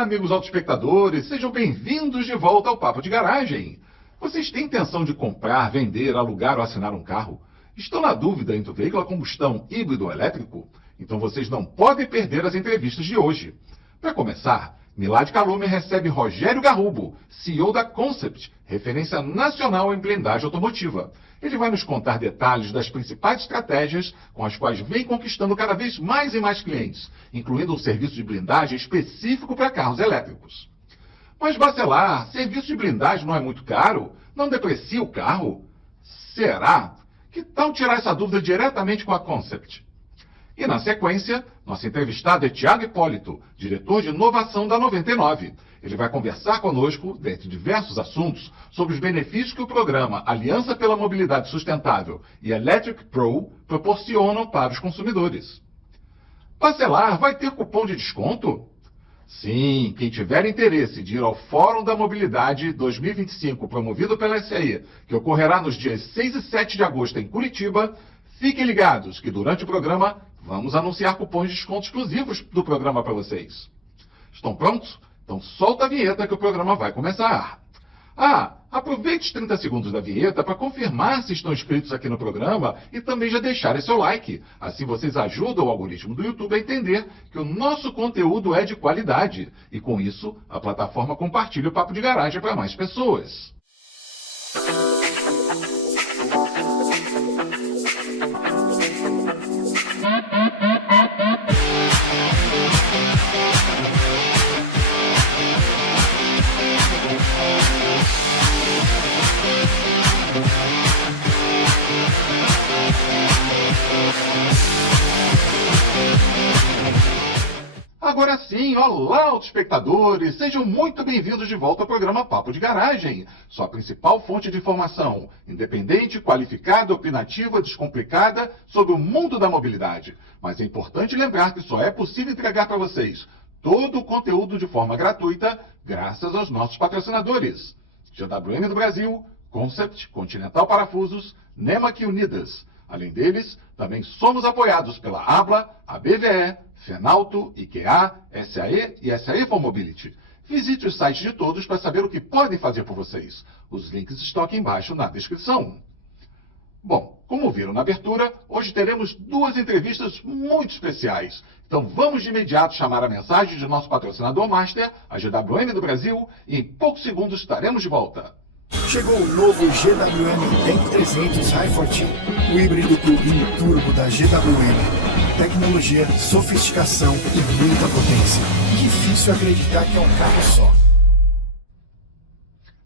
Olá, amigos autoespectadores, sejam bem-vindos de volta ao Papo de Garagem. Vocês têm intenção de comprar, vender, alugar ou assinar um carro? Estão na dúvida entre o veículo a combustão híbrido ou elétrico? Então vocês não podem perder as entrevistas de hoje. Para começar, Milad Calume recebe Rogério Garrubo, CEO da Concept, referência nacional em blindagem automotiva. Ele vai nos contar detalhes das principais estratégias com as quais vem conquistando cada vez mais e mais clientes, incluindo um serviço de blindagem específico para carros elétricos. Mas, Bacelar, serviço de blindagem não é muito caro? Não deprecia o carro? Será? Que tal tirar essa dúvida diretamente com a Concept? E, na sequência, nosso entrevistado é Tiago Hipólito, diretor de inovação da 99. Ele vai conversar conosco, dentre diversos assuntos, sobre os benefícios que o programa Aliança pela Mobilidade Sustentável e Electric Pro proporcionam para os consumidores. Bacelar, vai ter cupom de desconto? Sim, quem tiver interesse de ir ao Fórum da Mobilidade 2025, promovido pela SAE, que ocorrerá nos dias 6 e 7 de agosto em Curitiba, fiquem ligados que durante o programa vamos anunciar cupons de desconto exclusivos do programa para vocês. Estão prontos? Então solta a vinheta que o programa vai começar. Aproveite os 30 segundos da vinheta para confirmar se estão inscritos aqui no programa e também já deixarem seu like. Assim vocês ajudam o algoritmo do YouTube a entender que o nosso conteúdo é de qualidade. E com isso, a plataforma compartilha o Papo de Garagem para mais pessoas. Agora sim, olá, autoespectadores! Sejam muito bem-vindos de volta ao programa Papo de Garagem, sua principal fonte de informação, independente, qualificada, opinativa, descomplicada, sobre o mundo da mobilidade. Mas é importante lembrar que só é possível entregar para vocês todo o conteúdo de forma gratuita, graças aos nossos patrocinadores. GWM do Brasil, Concept, Continental Parafusos, Nemac Unidas. Além deles, também somos apoiados pela ABLA, a BVE, Fenalto, IKEA, SAE e SAE for Mobility. Visite os sites de todos para saber o que podem fazer por vocês. Os links estão aqui embaixo na descrição. Bom, como viram na abertura, hoje teremos duas entrevistas muito especiais. Então vamos de imediato chamar a mensagem de nosso patrocinador master, a GWM do Brasil, e em poucos segundos estaremos de volta. Chegou o novo GWM Tank 300 Hi-Fortin, o híbrido plug-in turbo da GWM. Tecnologia, sofisticação e muita potência. Difícil acreditar que é um carro só.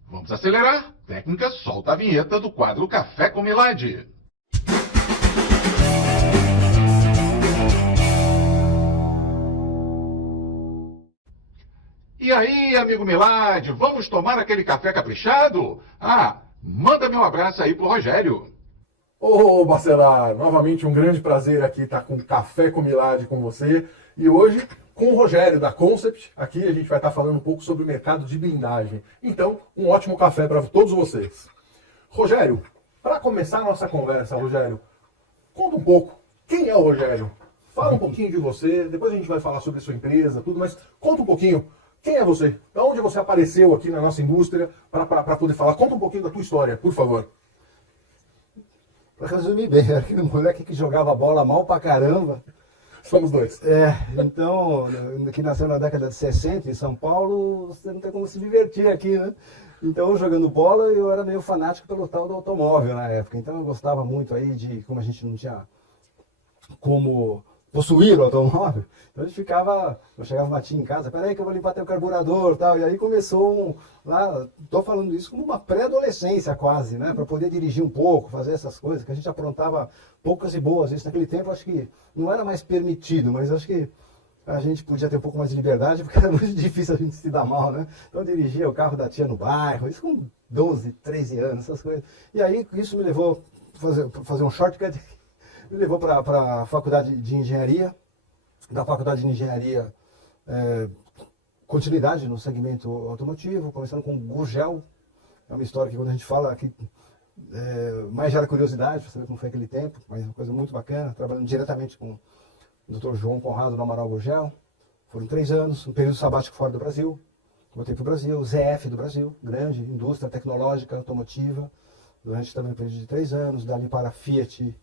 Vamos acelerar? Técnica, solta a vinheta do quadro Café com Milad. E aí, amigo Milad, vamos tomar aquele café caprichado? Manda-me um abraço aí pro Rogério. Ô, Bacelar, novamente um grande prazer aqui estar com Café com Milad com você. E hoje com o Rogério da Concept. Aqui a gente vai estar falando um pouco sobre o mercado de blindagem. Então, um ótimo café para todos vocês. Rogério, para começar a nossa conversa, Rogério, conta um pouco. Quem é o Rogério? Fala um pouquinho de você, depois a gente vai falar sobre a sua empresa, tudo, mas conta um pouquinho. Quem é você? De onde você apareceu aqui na nossa indústria para poder falar? Conta um pouquinho da tua história, por favor. Para resumir bem, era aquele moleque que jogava bola mal pra caramba. Somos dois. Então, que nasceu na década de 60 em São Paulo, você não tem como se divertir aqui, né? Então, jogando bola, eu era meio fanático pelo tal do automóvel na época. Então, eu gostava muito aí de, como a gente não tinha como possuir o automóvel, então a gente ficava, eu chegava uma tia em casa, peraí que eu vou limpar teu carburador e tal, e aí começou lá, tô falando isso como uma pré-adolescência quase, né, para poder dirigir um pouco, fazer essas coisas, que a gente aprontava poucas e boas, isso naquele tempo acho que não era mais permitido, mas acho que a gente podia ter um pouco mais de liberdade, porque era muito difícil a gente se dar mal, né, então eu dirigia o carro da tia no bairro, isso com 12, 13 anos, essas coisas, e aí isso me levou a fazer um shortcut. Me levou para a faculdade de engenharia, da faculdade de engenharia, continuidade no segmento automotivo, começando com Gurgel. É uma história que quando a gente fala aqui, mais gera curiosidade para saber como foi aquele tempo, mas é uma coisa muito bacana, trabalhando diretamente com o Dr. João Conrado do Amaral Gurgel. Foram 3 anos, um período sabático fora do Brasil. Voltei para o Brasil, ZF do Brasil, grande indústria tecnológica, automotiva, durante também um período de 3 anos, dali para a Fiat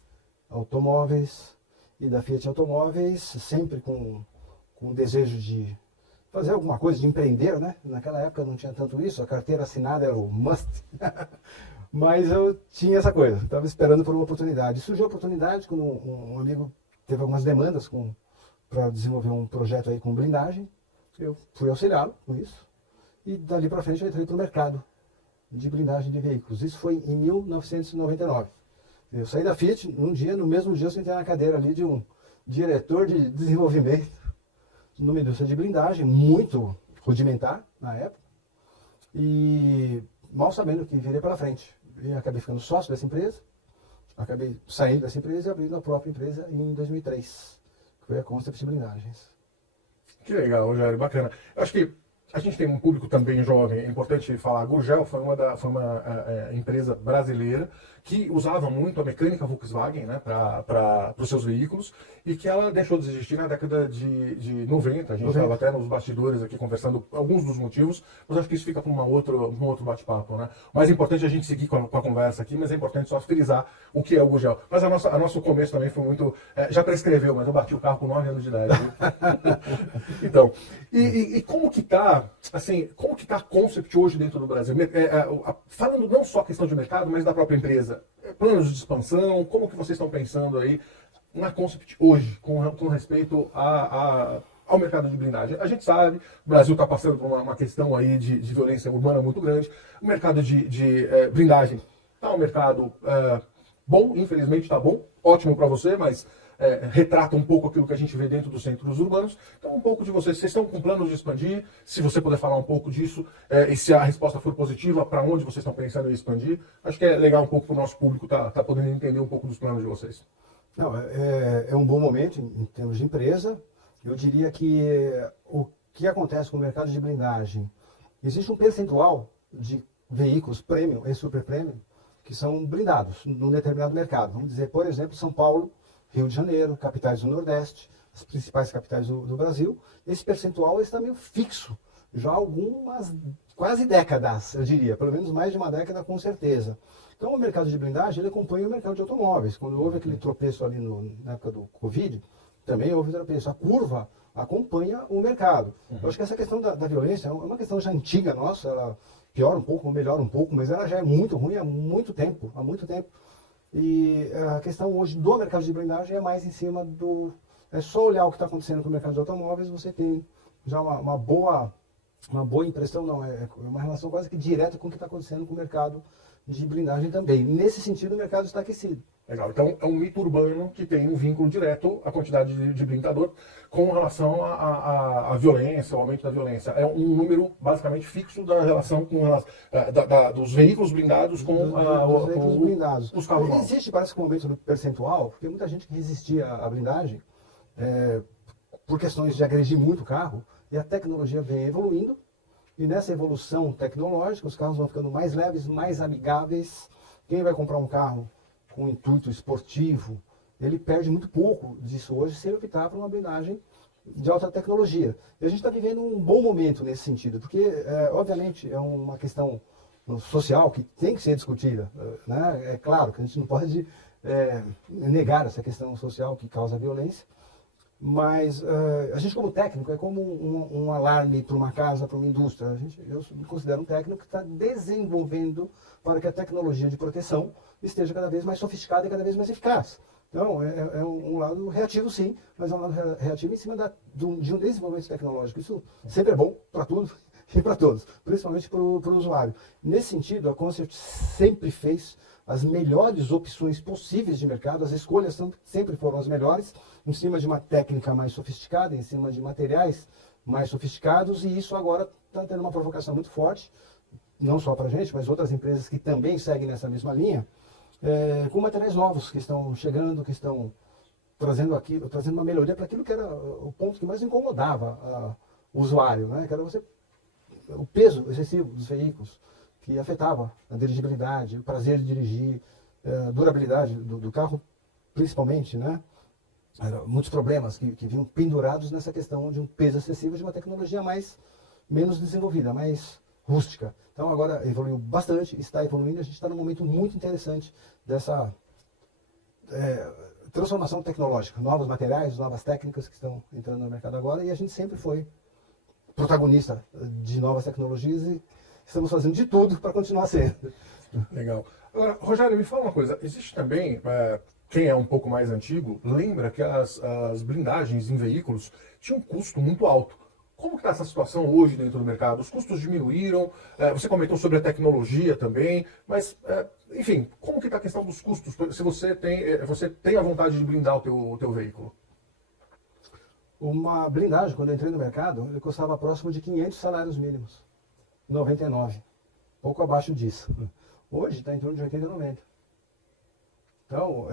Automóveis, e da Fiat Automóveis, sempre com o desejo de fazer alguma coisa, de empreender, né? Naquela época não tinha tanto isso, a carteira assinada era o must. Mas eu tinha essa coisa, estava esperando por uma oportunidade. Surgiu a oportunidade quando um amigo teve algumas demandas para desenvolver um projeto aí com blindagem. Eu fui auxiliá-lo com isso. E dali para frente eu entrei para o mercado de blindagem de veículos. Isso foi em 1999. Eu saí da Fiat, no mesmo dia eu sentei na cadeira ali de um diretor de desenvolvimento numa indústria de blindagem, muito rudimentar na época. E mal sabendo que virei para frente. E acabei ficando sócio dessa empresa, acabei saindo dessa empresa e abrindo a própria empresa em 2003, que foi a Concept Blindagens. Que legal, Rogério, bacana. Eu acho que a gente tem um público também jovem, é importante falar. A Gurgel foi uma empresa brasileira que usava muito a mecânica Volkswagen, né, para os seus veículos, e que ela deixou de existir na década de 90. A gente estava até nos bastidores aqui conversando alguns dos motivos, mas acho que isso fica para um outro bate-papo. Né? O mais importante é a gente seguir com a conversa aqui, mas é importante só frisar o que é o Gurgel. Mas a nosso começo também foi muito... já prescreveu, mas eu bati o carro com 9 anos de idade. Então, e como que está assim, como que está a Concept hoje dentro do Brasil? Falando não só a questão de mercado, mas da própria empresa. Planos de expansão, como que vocês estão pensando aí na Concept hoje, com respeito ao mercado de blindagem? A gente sabe, o Brasil está passando por uma questão aí de violência urbana muito grande. O mercado de blindagem está um mercado bom, infelizmente está bom, ótimo para você, mas retrata um pouco aquilo que a gente vê dentro dos centros urbanos. Então, um pouco de vocês estão com planos de expandir? Se você puder falar um pouco disso, e se a resposta for positiva, para onde vocês estão pensando em expandir? Acho que é legal um pouco para o nosso público tá podendo entender um pouco dos planos de vocês. Não, é um bom momento em termos de empresa. Eu diria que o que acontece com o mercado de blindagem, existe um percentual de veículos premium e super premium que são blindados num determinado mercado. Vamos dizer, por exemplo, São Paulo, Rio de Janeiro, capitais do Nordeste, as principais capitais do Brasil. Esse percentual está meio fixo, já há algumas, quase décadas, eu diria, pelo menos mais de uma década com certeza. Então o mercado de blindagem ele acompanha o mercado de automóveis. Quando houve aquele tropeço ali na época do Covid, também houve tropeço. A curva acompanha o mercado. Eu acho que essa questão da violência é uma questão já antiga nossa, ela piora um pouco, ou melhora um pouco, mas ela já é muito ruim há muito tempo, E a questão hoje do mercado de blindagem é mais em cima do... É só olhar o que está acontecendo com o mercado de automóveis, você tem já uma boa impressão, não, é uma relação quase que direta com o que está acontecendo com o mercado de blindagem também. Nesse sentido, o mercado está aquecido. Legal, então é um mito urbano que tem um vínculo direto à quantidade de blindador com relação à violência, ao aumento da violência. É um número basicamente fixo da relação com dos veículos blindados com os veículos blindados. Os carros novos. Existe, parece que um aumento do percentual, porque muita gente que resistia à blindagem por questões de agredir muito o carro, e a tecnologia vem evoluindo, e nessa evolução tecnológica os carros vão ficando mais leves, mais amigáveis. Quem vai comprar um carro com intuito esportivo, ele perde muito pouco disso hoje se ele optar por uma blindagem de alta tecnologia. E a gente está vivendo um bom momento nesse sentido, porque, obviamente, é uma questão social que tem que ser discutida. Né? É claro que a gente não pode negar essa questão social que causa violência, mas a gente, como técnico, é como um alarme para uma casa, para uma indústria. Eu me considero um técnico que está desenvolvendo para que a tecnologia de proteção esteja cada vez mais sofisticada e cada vez mais eficaz. Então, é um lado reativo, sim, mas é um lado reativo em cima de um desenvolvimento tecnológico. Isso sempre é bom para tudo e para todos, principalmente para o usuário. Nesse sentido, a Concept sempre fez as melhores opções possíveis de mercado, as escolhas sempre foram as melhores, em cima de uma técnica mais sofisticada, em cima de materiais mais sofisticados, e isso agora está tendo uma provocação muito forte, não só para a gente, mas outras empresas que também seguem nessa mesma linha, com materiais novos que estão chegando, que estão trazendo uma melhoria para aquilo que era o ponto que mais incomodava o usuário, né? Que era o peso excessivo dos veículos, que afetava a dirigibilidade, o prazer de dirigir, a durabilidade do carro, principalmente, né? muitos problemas que vinham pendurados nessa questão de um peso excessivo de uma tecnologia menos desenvolvida, mais rústica. Então agora evoluiu bastante, está evoluindo, a gente está num momento muito interessante dessa transformação tecnológica, novos materiais, novas técnicas que estão entrando no mercado agora, e a gente sempre foi protagonista de novas tecnologias e estamos fazendo de tudo para continuar sendo. Legal. Agora, Rogério, me fala uma coisa. Existe também, quem é um pouco mais antigo, lembra que as blindagens em veículos tinham um custo muito alto. Como está essa situação hoje dentro do mercado? Os custos diminuíram, você comentou sobre a tecnologia também, mas, enfim, como que está a questão dos custos? Se você tem a vontade de blindar o teu veículo? Uma blindagem, quando eu entrei no mercado, ele custava próximo de 500 salários mínimos, 99, pouco abaixo disso. Hoje está em torno de 80 e 90. Então,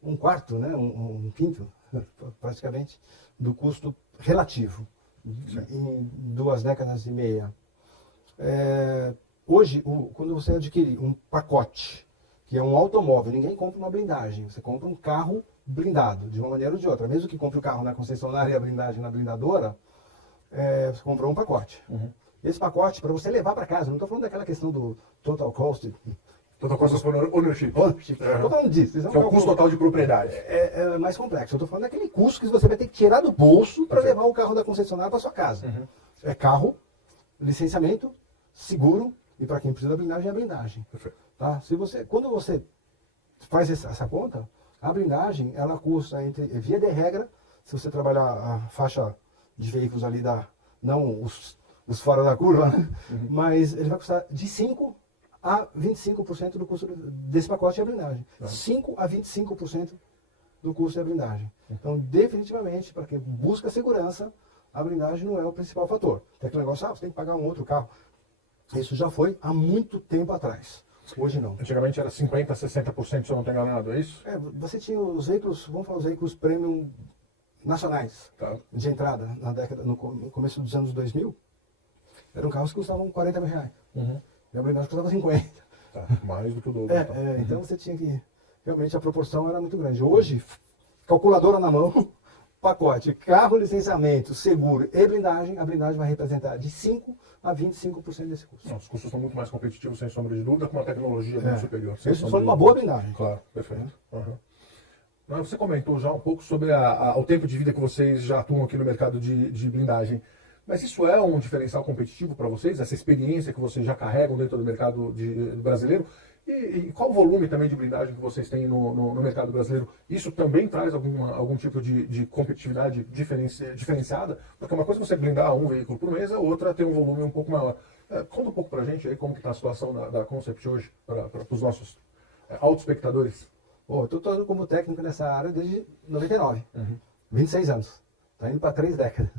um quarto, né, um quinto, praticamente, do custo relativo em 2 décadas e meia. Hoje, quando você adquire um pacote, que é um automóvel, ninguém compra uma blindagem, você compra um carro blindado, de uma maneira ou de outra. Mesmo que compre o carro na concessionária e a blindagem na blindadora, você comprou um pacote. Uhum. Esse pacote, para você levar para casa, não estou falando daquela questão do total cost, Total cost of ownership. Estou falando disso. Que é o custo total de propriedade. É mais complexo. Eu estou falando daquele custo que você vai ter que tirar do bolso para levar o carro da concessionária para sua casa. Uhum. É carro, licenciamento, seguro e para quem precisa da blindagem, é a blindagem. Perfeito. Tá? Quando você faz essa conta, a blindagem ela custa, via de regra, se você trabalhar a faixa de veículos ali, não os fora da curva, né? Uhum. Mas ele vai custar de 5% a 25% do custo desse pacote de blindagem. 5% a 25% do custo da blindagem. Então, definitivamente, para quem busca segurança, a blindagem não é o principal fator. Tem aquele negócio, você tem que pagar um outro carro. Isso já foi há muito tempo atrás. Hoje não. Antigamente era 50% a 60%, se eu não estou enganado, é isso? Você tinha os veículos, vamos falar os veículos premium nacionais, de entrada, no começo dos anos 2000, eram carros que custavam 40 mil reais. Uhum. E a blindagem custava 50. Mais do que o dobro. Então você tinha que... Realmente a proporção era muito grande. Hoje, calculadora na mão, pacote, carro, licenciamento, seguro e blindagem, a blindagem vai representar de 5% a 25% desse custo. Os custos são muito mais competitivos, sem sombra de dúvida, com uma tecnologia muito superior. Isso foi uma boa blindagem. Claro, perfeito. Uhum. Você comentou já um pouco sobre o tempo de vida que vocês já atuam aqui no mercado de blindagem. Mas isso é um diferencial competitivo para vocês? Essa experiência que vocês já carregam dentro do mercado brasileiro? E qual o volume também de blindagem que vocês têm no mercado brasileiro? Isso também traz algum tipo de competitividade diferenciada? Porque uma coisa é você blindar um veículo por mês, a outra tem um volume um pouco maior. Conta um pouco para a gente aí como que está a situação da Concept hoje, para os nossos autoespectadores. Eu estou como técnico nessa área desde 99, 26 anos. Está indo para 3 décadas.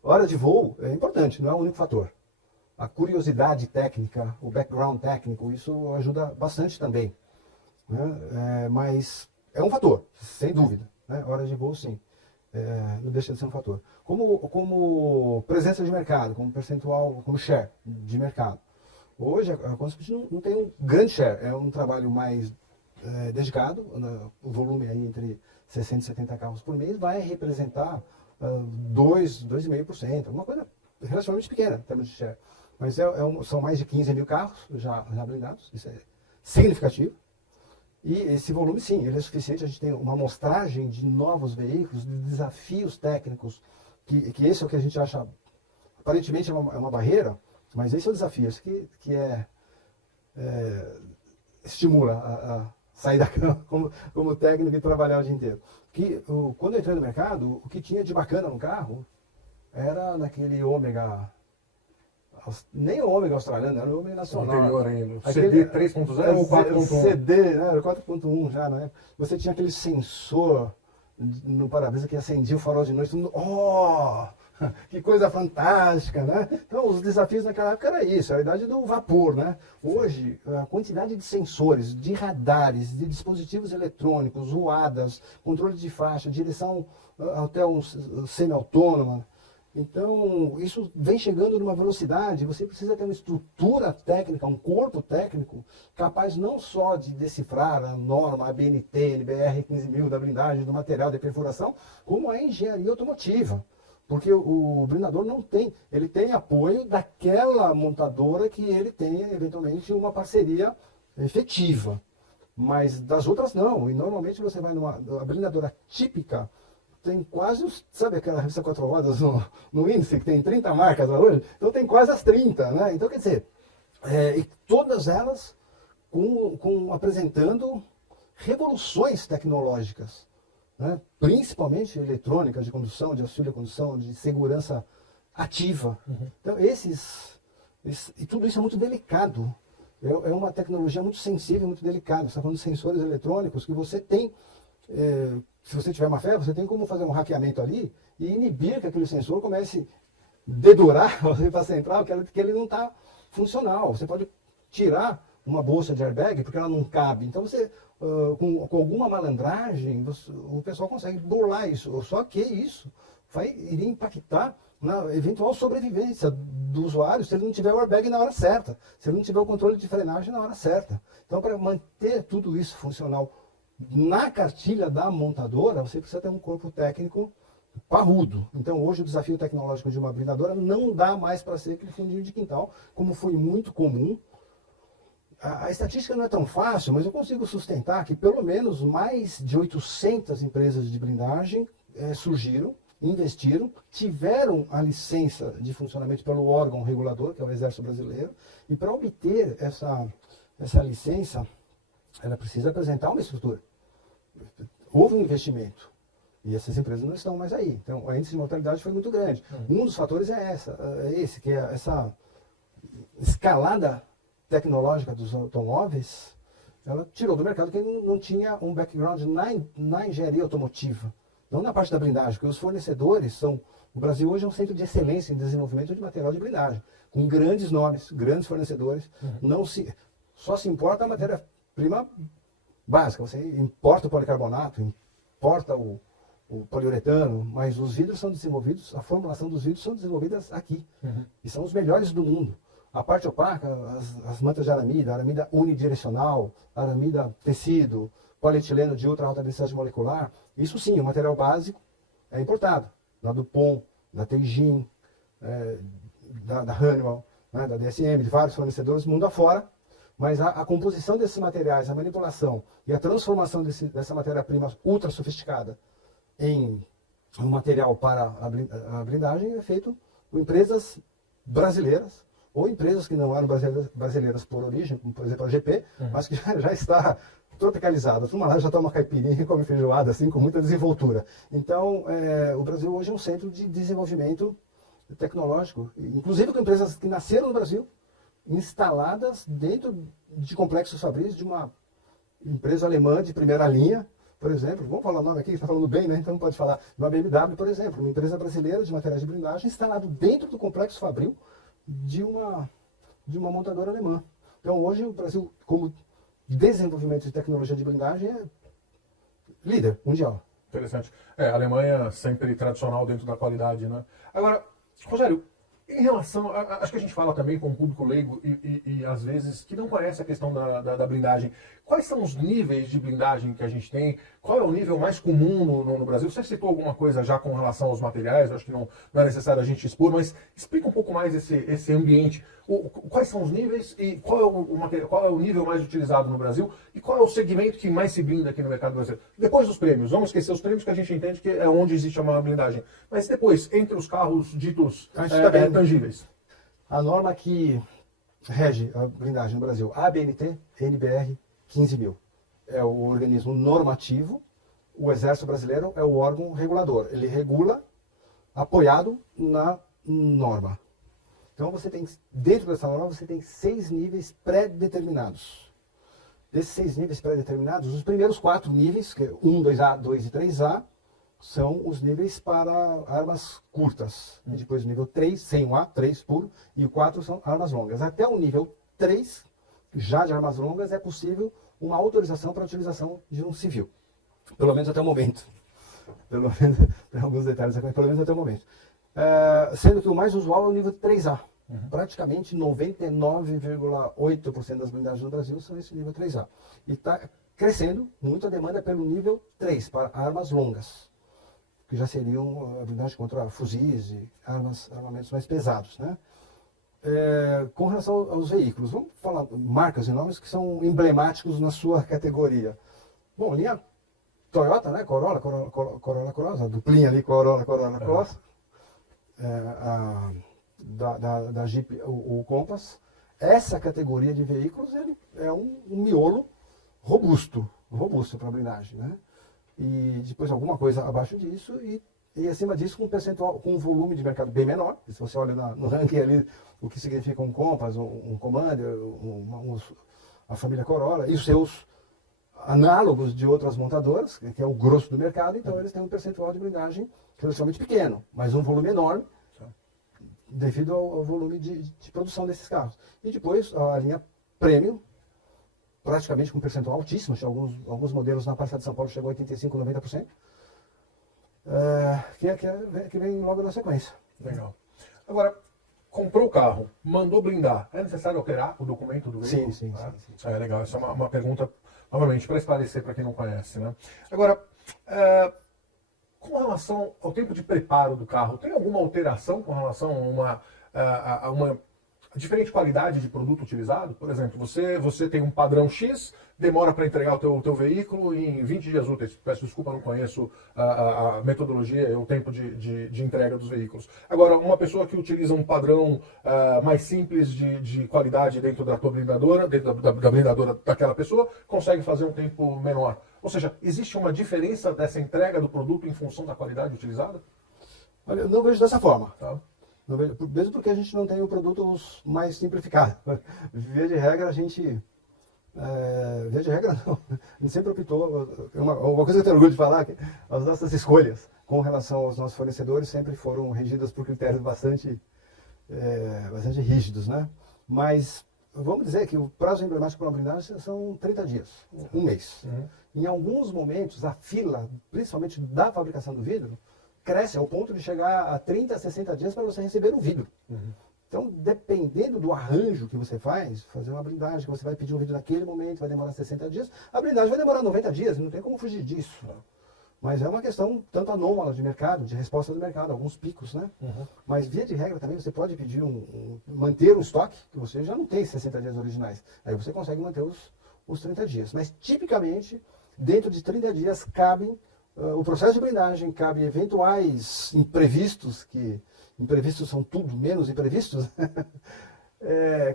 Hora de voo é importante, não é o único fator. A curiosidade técnica, o background técnico, isso ajuda bastante também. Né? Mas é um fator, sem dúvida. Né? Hora de voo, sim. Não deixa de ser um fator. Como presença de mercado, como percentual, como share de mercado. Hoje a Concept não tem um grande share, é um trabalho mais dedicado, o volume aí entre 60 e 70 carros por mês vai representar 2,5%, uma coisa relativamente pequena em termos de share. Mas são mais de 15 mil carros já blindados, isso é significativo. E esse volume, sim, ele é suficiente. A gente tem uma amostragem de novos veículos, de desafios técnicos, que esse é o que a gente acha, aparentemente é uma barreira, mas esse é o desafio, esse que estimula a sair da cama como técnico e trabalhar o dia inteiro. Quando eu entrei no mercado, o que tinha de bacana no carro era naquele Ômega, nem o Ômega australiano, era o Ômega nacional. Anterior ainda. CD 3.0 ou 4.1? CD, né, era 4.1 já, né? Você tinha aquele sensor no para-brisa que acendia o farol de noite, todo mundo, que coisa fantástica, né? Então, os desafios naquela época era isso, era a idade do vapor, né? Hoje, a quantidade de sensores, de radares, de dispositivos eletrônicos, UADAS, controle de faixa, direção até um semi-autônoma. Então, isso vem chegando numa velocidade, você precisa ter uma estrutura técnica, um corpo técnico, capaz não só de decifrar a norma ABNT, NBR 15000 da blindagem do material de perfuração, como a engenharia automotiva. Porque o blindador não tem, ele tem apoio daquela montadora que ele tenha, eventualmente, uma parceria efetiva. Mas das outras não. E normalmente você vai numa a blindadora típica, tem quase os, sabe aquela revista 4 rodas no índice, que tem 30 marcas lá hoje? Então tem quase as 30, né? Então quer dizer, e todas elas apresentando revoluções tecnológicas, né? Principalmente eletrônicas de condução, de auxílio à condução, de segurança ativa. Então e tudo isso é muito delicado. É uma tecnologia muito sensível, muito delicada. Você está falando de sensores eletrônicos que você tem, se você tiver má fé, você tem como fazer um hackeamento ali e inibir que aquele sensor comece a dedurar para a central que ele não está funcional. Você pode tirar uma bolsa de airbag porque ela não cabe. Então você, com alguma malandragem, o pessoal consegue burlar isso. Só que isso iria impactar na eventual sobrevivência do usuário se ele não tiver o airbag na hora certa, se ele não tiver o controle de frenagem na hora certa. Então, para manter tudo isso funcional na cartilha da montadora, você precisa ter um corpo técnico parrudo. Então, hoje o desafio tecnológico de uma blindadora não dá mais para ser aquele fundinho de quintal, como foi muito comum. A estatística não é tão fácil, mas eu consigo sustentar que pelo menos mais de 800 empresas de blindagem surgiram, investiram, tiveram a licença de funcionamento pelo órgão regulador, que é o Exército Brasileiro, e para obter essa licença, ela precisa apresentar uma estrutura. Houve um investimento, e essas empresas não estão mais aí. Então, o índice de mortalidade foi muito grande. Um dos fatores é esse, que é essa escalada tecnológica dos automóveis, ela tirou do mercado quem não tinha um background na engenharia automotiva. Não na parte da blindagem, porque os fornecedores são... O Brasil hoje é um centro de excelência em desenvolvimento de material de blindagem, com grandes nomes, grandes fornecedores. Só se importa a matéria-prima básica. Você importa o policarbonato, importa o poliuretano, mas os vidros são desenvolvidos, a formulação dos vidros são desenvolvidas aqui. E são os melhores do mundo. A parte opaca, as mantas de aramida unidirecional, aramida tecido, polietileno de ultra alta densidade molecular, isso sim, o material básico é importado, da Dupont, da Teijin, da Honeywell, né, da DSM, de vários fornecedores mundo afora, mas a composição desses materiais, a manipulação e a transformação dessa matéria-prima ultra sofisticada em um material para a blindagem é feito por empresas brasileiras, ou empresas que não eram brasileiras por origem, como por exemplo a GP, mas que já está tropicalizada. A turma lá já toma caipirinha e come feijoada, assim, com muita desenvoltura. Então, o Brasil hoje é um centro de desenvolvimento tecnológico, inclusive com empresas que nasceram no Brasil, instaladas dentro de complexos fabris de uma empresa alemã de primeira linha, por exemplo. Vamos falar o nome aqui, está falando bem, né? Então pode falar. Uma BMW, por exemplo, uma empresa brasileira de materiais de blindagem instalado dentro do complexo fabril de uma montadora alemã. Então, hoje, o Brasil, como desenvolvimento de tecnologia de blindagem, é líder mundial. Interessante. A Alemanha sempre tradicional dentro da qualidade, né? Agora, Rogério, em relação, acho que a gente fala também com o público leigo e às vezes que não conhece a questão da blindagem. Quais são os níveis de blindagem que a gente tem? Qual é o nível mais comum no Brasil? Você citou alguma coisa já com relação aos materiais, eu acho que não é necessário a gente expor, mas explica um pouco mais esse ambiente. Quais são os níveis e qual é o nível mais utilizado no Brasil e qual é o segmento que mais se blinda aqui no mercado brasileiro? Depois dos prêmios, vamos esquecer os prêmios que a gente entende que é onde existe a maior blindagem. Mas depois, entre os carros ditos tangíveis. A norma que rege a blindagem no Brasil, ABNT, NBR 15000. É o organismo normativo, o Exército Brasileiro é o órgão regulador. Ele regula apoiado na norma. Então, dentro dessa norma, você tem 6 níveis pré-determinados. Desses 6 níveis pré-determinados, os primeiros 4 níveis, que é 1, 2A, 2 e 3A, são os níveis para armas curtas. E depois o nível 3, sem o A, 3 puro, e o 4 são armas longas. Até o nível 3, já de armas longas, é possível uma autorização para a utilização de um civil. Pelo menos até o momento. Pelo menos, tem alguns detalhes aqui, pelo menos até o momento. Sendo que o mais usual é o nível 3A. Praticamente 99,8% das blindagens no Brasil são esse nível 3A. E está crescendo muito a demanda pelo nível 3, para armas longas, que já seriam a blindagem contra fuzis e armamentos mais pesados, né? Com relação aos veículos, vamos falar marcas e nomes que são emblemáticos na sua categoria. Bom, linha Toyota, né? Corolla Cross, a duplinha ali, Corolla Cross. Da Jeep, o Compass. Essa categoria de veículos ele é um miolo robusto para blindagem, né? E depois alguma coisa abaixo disso e acima disso com um percentual, com um volume de mercado bem menor. Se você olha no ranking ali o que significa um Compass, um Commander, a família Corolla e os seus análogos de outras montadoras, que é o grosso do mercado, então eles têm um percentual de blindagem relativamente pequeno, mas um volume enorme devido ao volume de produção desses carros. E depois a linha Premium, praticamente com um percentual altíssimo, alguns modelos na Praça de São Paulo chegou a 85%, 90%, que vem logo na sequência. Legal. Agora, comprou o carro, mandou blindar, é necessário alterar o documento do veículo? Sim. É legal, essa é uma pergunta, novamente, para esclarecer para quem não conhece, né? Agora, com relação ao tempo de preparo do carro, tem alguma alteração com relação a uma diferente qualidade de produto utilizado? Por exemplo, você tem um padrão X, demora para entregar o teu veículo em 20 dias úteis. Peço desculpa, não conheço a metodologia e o tempo de entrega dos veículos. Agora, uma pessoa que utiliza um padrão mais simples de qualidade dentro da tua blindadora, dentro da blindadora daquela pessoa, consegue fazer um tempo menor. Ou seja, existe uma diferença dessa entrega do produto em função da qualidade utilizada? Olha, eu não vejo dessa forma. Tá. Mesmo porque a gente não tem produtos mais simplificados. Via de regra, a gente sempre optou, uma coisa que eu tenho orgulho de falar, que as nossas escolhas com relação aos nossos fornecedores sempre foram regidas por critérios bastante rígidos, né? Mas vamos dizer que o prazo emblemático para uma blindagem são 30 dias, um mês. Em alguns momentos, a fila, principalmente da fabricação do vidro, cresce ao ponto de chegar a 30, 60 dias para você receber o vidro. Então, dependendo do arranjo que você faz, fazer uma blindagem, que você vai pedir um vidro naquele momento, vai demorar 60 dias, a blindagem vai demorar 90 dias, não tem como fugir disso. Mas é uma questão tanto anômala de mercado, de resposta do mercado, alguns picos, né? Mas via de regra também você pode pedir manter um estoque, que você já não tem 60 dias originais. Aí você consegue manter os 30 dias. Mas tipicamente, dentro de 30 dias cabem o processo de blindagem, cabe eventuais imprevistos, que imprevistos são tudo menos imprevistos,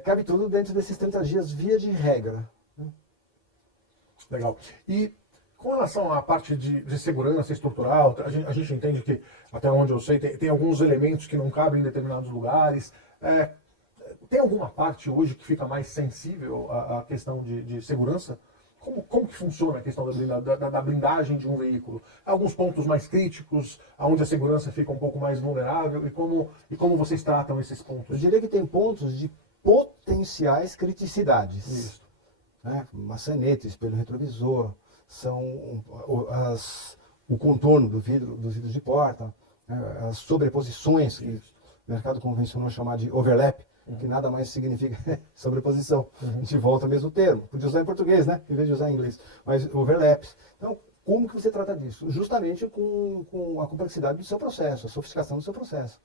cabe tudo dentro desses 30 dias via de regra. Legal. E com relação à parte de segurança estrutural, a gente entende que, até onde eu sei, tem alguns elementos que não cabem em determinados lugares. Tem alguma parte hoje que fica mais sensível à questão de segurança? Como que funciona a questão da blindagem de um veículo? Alguns pontos mais críticos, onde a segurança fica um pouco mais vulnerável, e como vocês tratam esses pontos? Eu diria que tem pontos de potenciais criticidades. Isso. Né? Maçaneta, espelho retrovisor, são o contorno dos vidros de porta, as sobreposições, que o mercado convencionou chamar de overlap, que nada mais significa sobreposição. A gente volta ao mesmo termo. Podia usar em português, né? Em vez de usar em inglês. Mas overlaps. Então, como que você trata disso? Justamente com a complexidade do seu processo, a sofisticação do seu processo.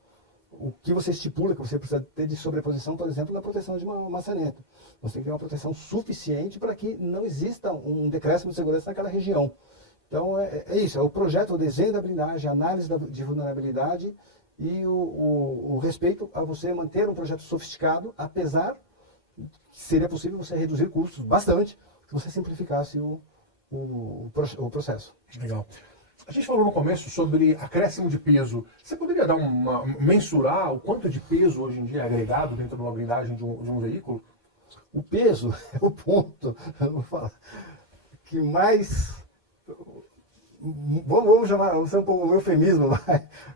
O que você estipula que você precisa ter de sobreposição, por exemplo, na proteção de uma maçaneta. Você tem que ter uma proteção suficiente para que não exista um decréscimo de segurança naquela região. Então, é isso. É o projeto, o desenho da blindagem, a análise de vulnerabilidade e o respeito a você manter um projeto sofisticado, apesar que seria possível você reduzir custos bastante se você simplificasse o processo. Legal. A gente falou no começo sobre acréscimo de peso. Você poderia mensurar o quanto de peso hoje em dia é agregado dentro de uma blindagem de um veículo? O peso é o ponto, vou falar, que mais... Vamos ser um pouco um eufemismo,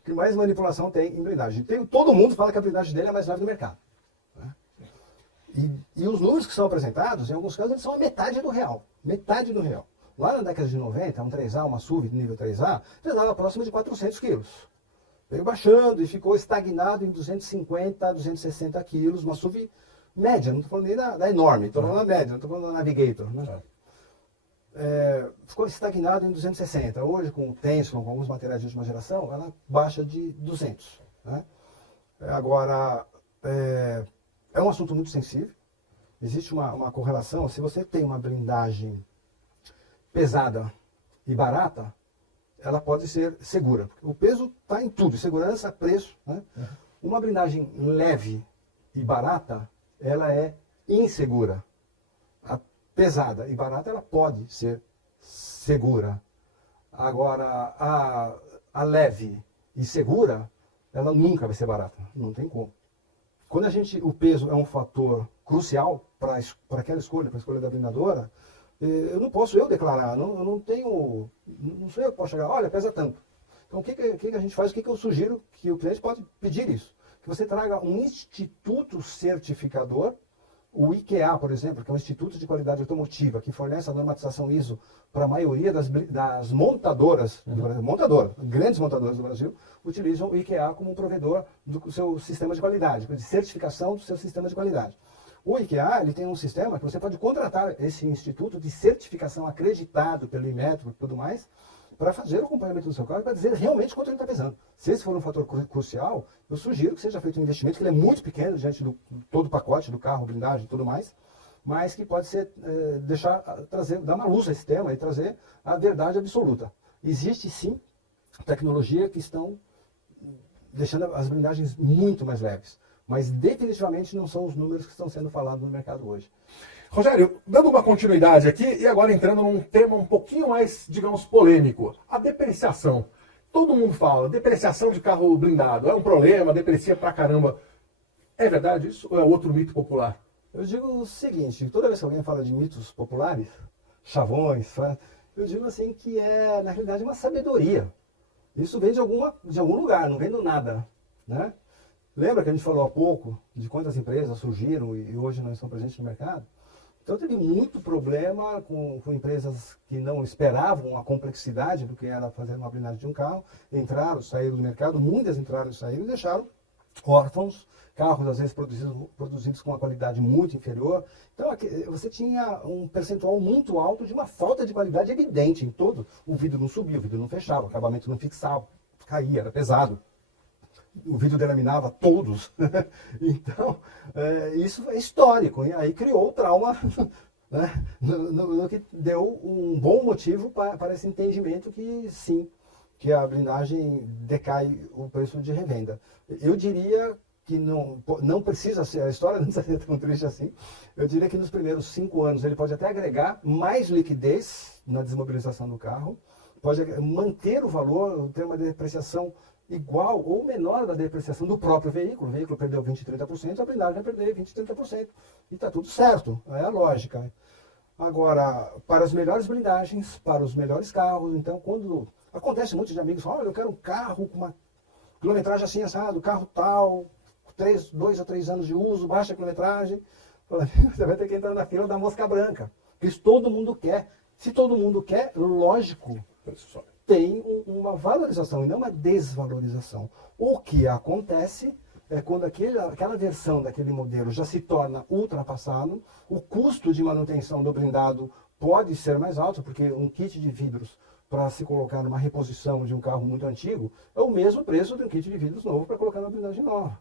que mais manipulação tem em blindagem. Todo mundo fala que a blindagem dele é a mais leve do mercado. Né? E os números que são apresentados, em alguns casos, eles são a metade do real. Metade do real. Lá na década de 90, um 3A, uma SUV de nível 3A, pesava próximo de 400 quilos. Veio baixando e ficou estagnado em 250, 260 quilos, uma SUV média, não estou falando nem da enorme, estou falando da média, não estou falando da Navigator. Né? Ficou estagnado em 260. Hoje, com o Tension, com alguns materiais de última geração, ela baixa de 200. Né? Agora, é um assunto muito sensível. Existe uma correlação. Se você tem uma blindagem pesada e barata, ela pode ser segura. O peso está em tudo, segurança, preço. Né? Uma blindagem leve e barata, ela é insegura. A pesada e barata, ela pode ser segura. Agora, a leve e segura, ela nunca vai ser barata. Não tem como. Quando o peso é um fator crucial para aquela escolha, para a escolha da blindadora, eu não posso declarar, eu não tenho, não sei eu que posso chegar, olha, pesa tanto. Então o que a gente faz, o que eu sugiro que o cliente pode pedir isso? Que você traga um instituto certificador, o IQA, por exemplo, que é um Instituto de Qualidade Automotiva, que fornece a normatização ISO para a maioria das montadoras, grandes montadoras do Brasil, utilizam o IQA como provedor do seu sistema de qualidade, de certificação do seu sistema de qualidade. O IQA, ele tem um sistema que você pode contratar esse instituto de certificação acreditado pelo Inmetro e tudo mais, para fazer o acompanhamento do seu carro e para dizer realmente quanto ele está pesando. Se esse for um fator crucial, eu sugiro que seja feito um investimento, que ele é muito pequeno diante do todo o pacote do carro, blindagem e tudo mais, mas que pode ser, dar uma luz a esse tema e trazer a verdade absoluta. Existe sim tecnologia que estão deixando as blindagens muito mais leves. Mas definitivamente não são os números que estão sendo falados no mercado hoje. Rogério, dando uma continuidade aqui e agora entrando num tema um pouquinho mais, digamos, polêmico. A depreciação. Todo mundo fala, depreciação de carro blindado é um problema, deprecia pra caramba. É verdade isso ou é outro mito popular? Eu digo o seguinte, toda vez que alguém fala de mitos populares, chavões, eu digo assim que é, na realidade, uma sabedoria. Isso vem de algum lugar, não vem do nada, né? Lembra que a gente falou há pouco de quantas empresas surgiram e hoje não estão presentes no mercado? Então teve muito problema com empresas que não esperavam a complexidade do que era fazer uma blindagem de um carro, entraram, saíram do mercado, muitas entraram e saíram e deixaram órfãos, carros às vezes produzidos com uma qualidade muito inferior. Então você tinha um percentual muito alto de uma falta de qualidade evidente em todo. O vidro não subia, o vidro não fechava, o acabamento não fixava, caía, era pesado. O vidro delaminava todos. Então, isso é histórico. E aí criou o trauma, né, no que deu um bom motivo para esse entendimento que sim, que a blindagem decai o preço de revenda. Eu diria que não precisa ser, a história não precisa ser tão triste assim. Eu diria que nos primeiros 5 anos ele pode até agregar mais liquidez na desmobilização do carro, pode manter o valor, ter uma depreciação igual ou menor da depreciação do próprio veículo. O veículo perdeu 20%, 30%, a blindagem vai perder 20%, 30%. E está tudo certo, é a lógica. Agora, para as melhores blindagens, para os melhores carros, então quando acontece muito de amigos falam, olha, eu quero um carro com uma quilometragem assim, assado, carro tal, 2 a 3 anos de uso, baixa quilometragem, você vai ter que entrar na fila da mosca branca. Isso todo mundo quer. Se todo mundo quer, lógico, tem uma valorização e não uma desvalorização. O que acontece é quando aquela versão daquele modelo já se torna ultrapassado, o custo de manutenção do blindado pode ser mais alto, porque um kit de vidros para se colocar numa reposição de um carro muito antigo é o mesmo preço de um kit de vidros novo para colocar numa blindagem nova.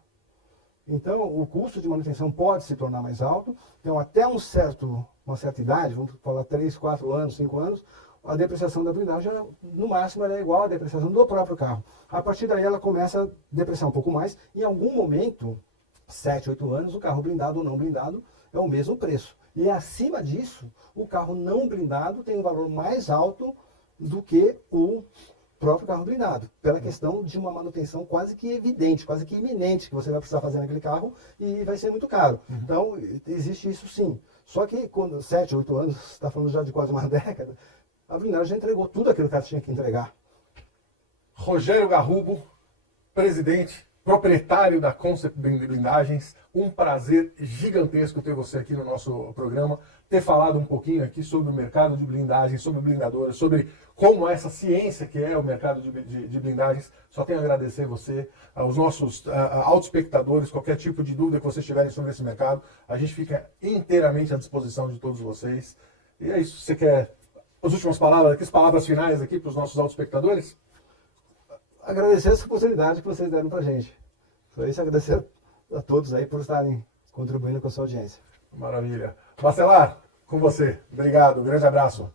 Então, o custo de manutenção pode se tornar mais alto. Então, até uma certa idade, vamos falar 3, 4 anos, 5 anos, a depreciação da blindagem, no máximo, ela é igual à depreciação do próprio carro. A partir daí, ela começa a depreciar um pouco mais. Em algum momento, 7, 8 anos, o carro blindado ou não blindado é o mesmo preço. E acima disso, o carro não blindado tem um valor mais alto do que o próprio carro blindado, pela questão de uma manutenção quase que evidente, quase que iminente que você vai precisar fazer naquele carro e vai ser muito caro. Então, existe isso sim. Só que quando 7, 8 anos, você está falando já de quase uma década, a blindagem já entregou tudo aquilo que ela tinha que entregar. Rogério Garrubo, presidente proprietário da Concept Blindagens. Um prazer gigantesco ter você aqui no nosso programa, ter falado um pouquinho aqui sobre o mercado de blindagens, sobre blindadoras, sobre como essa ciência que é o mercado de blindagens. Só tenho a agradecer você, aos nossos autoespectadores, qualquer tipo de dúvida que vocês tiverem sobre esse mercado, a gente fica inteiramente à disposição de todos vocês. E é isso, você quer as últimas palavras, as palavras finais aqui para os nossos autoespectadores? Agradecer essa oportunidade que vocês deram pra gente. Só isso, agradecer a todos aí por estarem contribuindo com a sua audiência. Maravilha. Bacelar, com você. Obrigado, um grande abraço.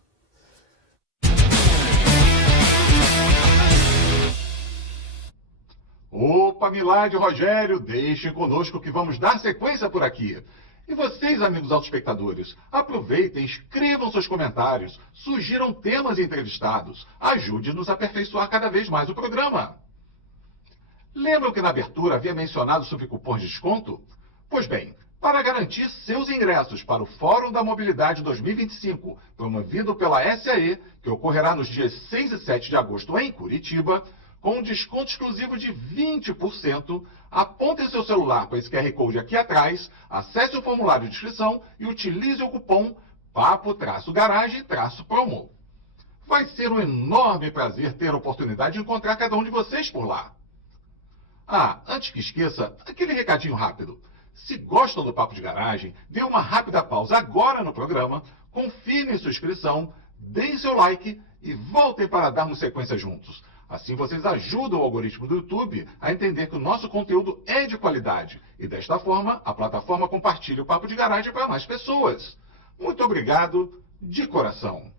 Opa, Milad e Rogério, deixem conosco que vamos dar sequência por aqui. E vocês, amigos autoespectadores, aproveitem, escrevam seus comentários, sugiram temas e entrevistados, ajude-nos a aperfeiçoar cada vez mais o programa. Lembram que na abertura havia mencionado sobre cupons de desconto? Pois bem, para garantir seus ingressos para o Fórum da Mobilidade 2025, promovido pela SAE, que ocorrerá nos dias 6 e 7 de agosto em Curitiba, com um desconto exclusivo de 20%, apontem seu celular para esse QR Code aqui atrás, acesse o formulário de inscrição e utilize o cupom PAPO-GARAGE-PROMO. Vai ser um enorme prazer ter a oportunidade de encontrar cada um de vocês por lá. Ah, antes que esqueça, aquele recadinho rápido. Se gostam do Papo de Garagem, dê uma rápida pausa agora no programa, confirmem sua inscrição, deem seu like e voltem para darmos sequência juntos. Assim vocês ajudam o algoritmo do YouTube a entender que o nosso conteúdo é de qualidade e desta forma a plataforma compartilha o Papo de Garagem para mais pessoas. Muito obrigado de coração.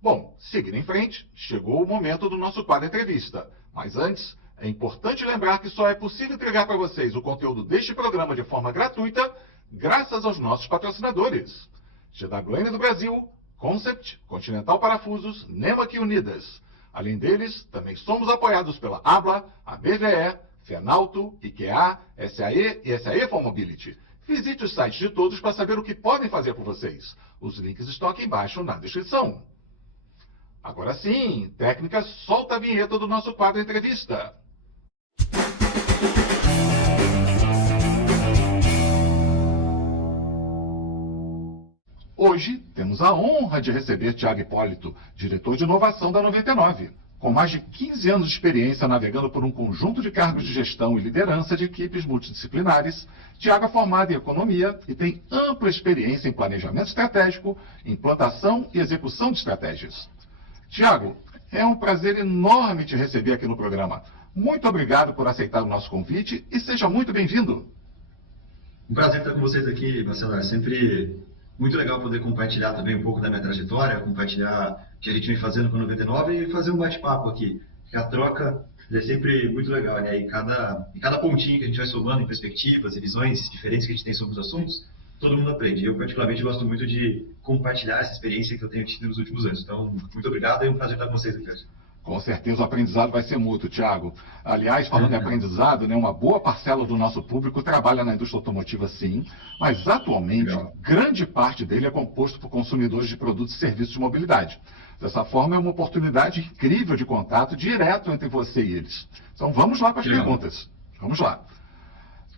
Bom, seguindo em frente, chegou o momento do nosso quadro entrevista. Mas antes, é importante lembrar que só é possível entregar para vocês o conteúdo deste programa de forma gratuita graças aos nossos patrocinadores. GWM do Brasil, Concept, Continental Parafusos, Nemak Unidas. Além deles, também somos apoiados pela Abla, a BVE, Fenalto, IKEA, SAE e SAE for Mobility. Visite os sites de todos para saber o que podem fazer por vocês. Os links estão aqui embaixo na descrição. Agora sim, técnica, solta a vinheta do nosso quadro entrevista. Hoje, temos a honra de receber Tiago Hipólito, diretor de inovação da 99. Com mais de 15 anos de experiência navegando por um conjunto de cargos de gestão e liderança de equipes multidisciplinares, Tiago é formado em economia e tem ampla experiência em planejamento estratégico, implantação e execução de estratégias. Tiago, é um prazer enorme te receber aqui no programa. Muito obrigado por aceitar o nosso convite e seja muito bem-vindo. Um prazer estar com vocês aqui, Bacelar. Sempre muito legal poder compartilhar também um pouco da minha trajetória, compartilhar o que a gente vem fazendo com a 99 e fazer um bate-papo aqui. Porque a troca é sempre muito legal, né? E cada pontinho que a gente vai somando em perspectivas e visões diferentes que a gente tem sobre os assuntos, todo mundo aprende. Eu, particularmente, gosto muito de compartilhar essa experiência que eu tenho tido nos últimos anos. Então, muito obrigado e é um prazer estar com vocês aqui hoje. Com certeza o aprendizado vai ser mútuo, Tiago. Aliás, falando em aprendizado, né, uma boa parcela do nosso público trabalha na indústria automotiva sim, mas atualmente grande parte dele é composto por consumidores de produtos e serviços de mobilidade. Dessa forma, é uma oportunidade incrível de contato direto entre você e eles. Então vamos lá para as perguntas. Vamos lá.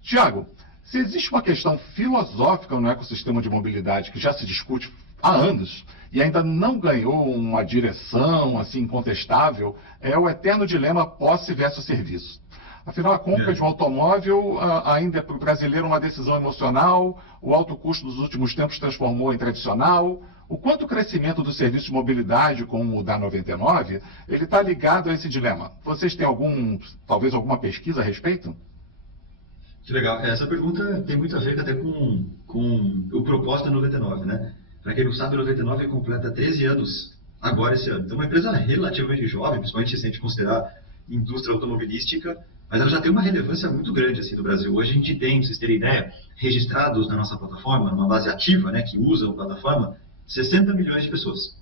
Tiago, se existe uma questão filosófica no ecossistema de mobilidade que já se discute há anos e ainda não ganhou uma direção assim incontestável, é o eterno dilema posse versus serviço. Afinal, a compra de um automóvel ainda é para o brasileiro uma decisão emocional, o alto custo dos últimos tempos transformou em tradicional. O quanto o crescimento do serviço de mobilidade, como o da 99, ele está ligado a esse dilema? Vocês têm talvez alguma pesquisa a respeito? Que legal. Essa pergunta tem muito a ver até com o propósito da 99, né? Para quem não sabe, a 99 completa 13 anos agora esse ano. Então, é uma empresa relativamente jovem, principalmente se a gente considerar indústria automobilística, mas ela já tem uma relevância muito grande assim no Brasil. Hoje a gente tem, para vocês terem ideia, registrados na nossa plataforma, numa base ativa, né, que usam a plataforma, 60 milhões de pessoas.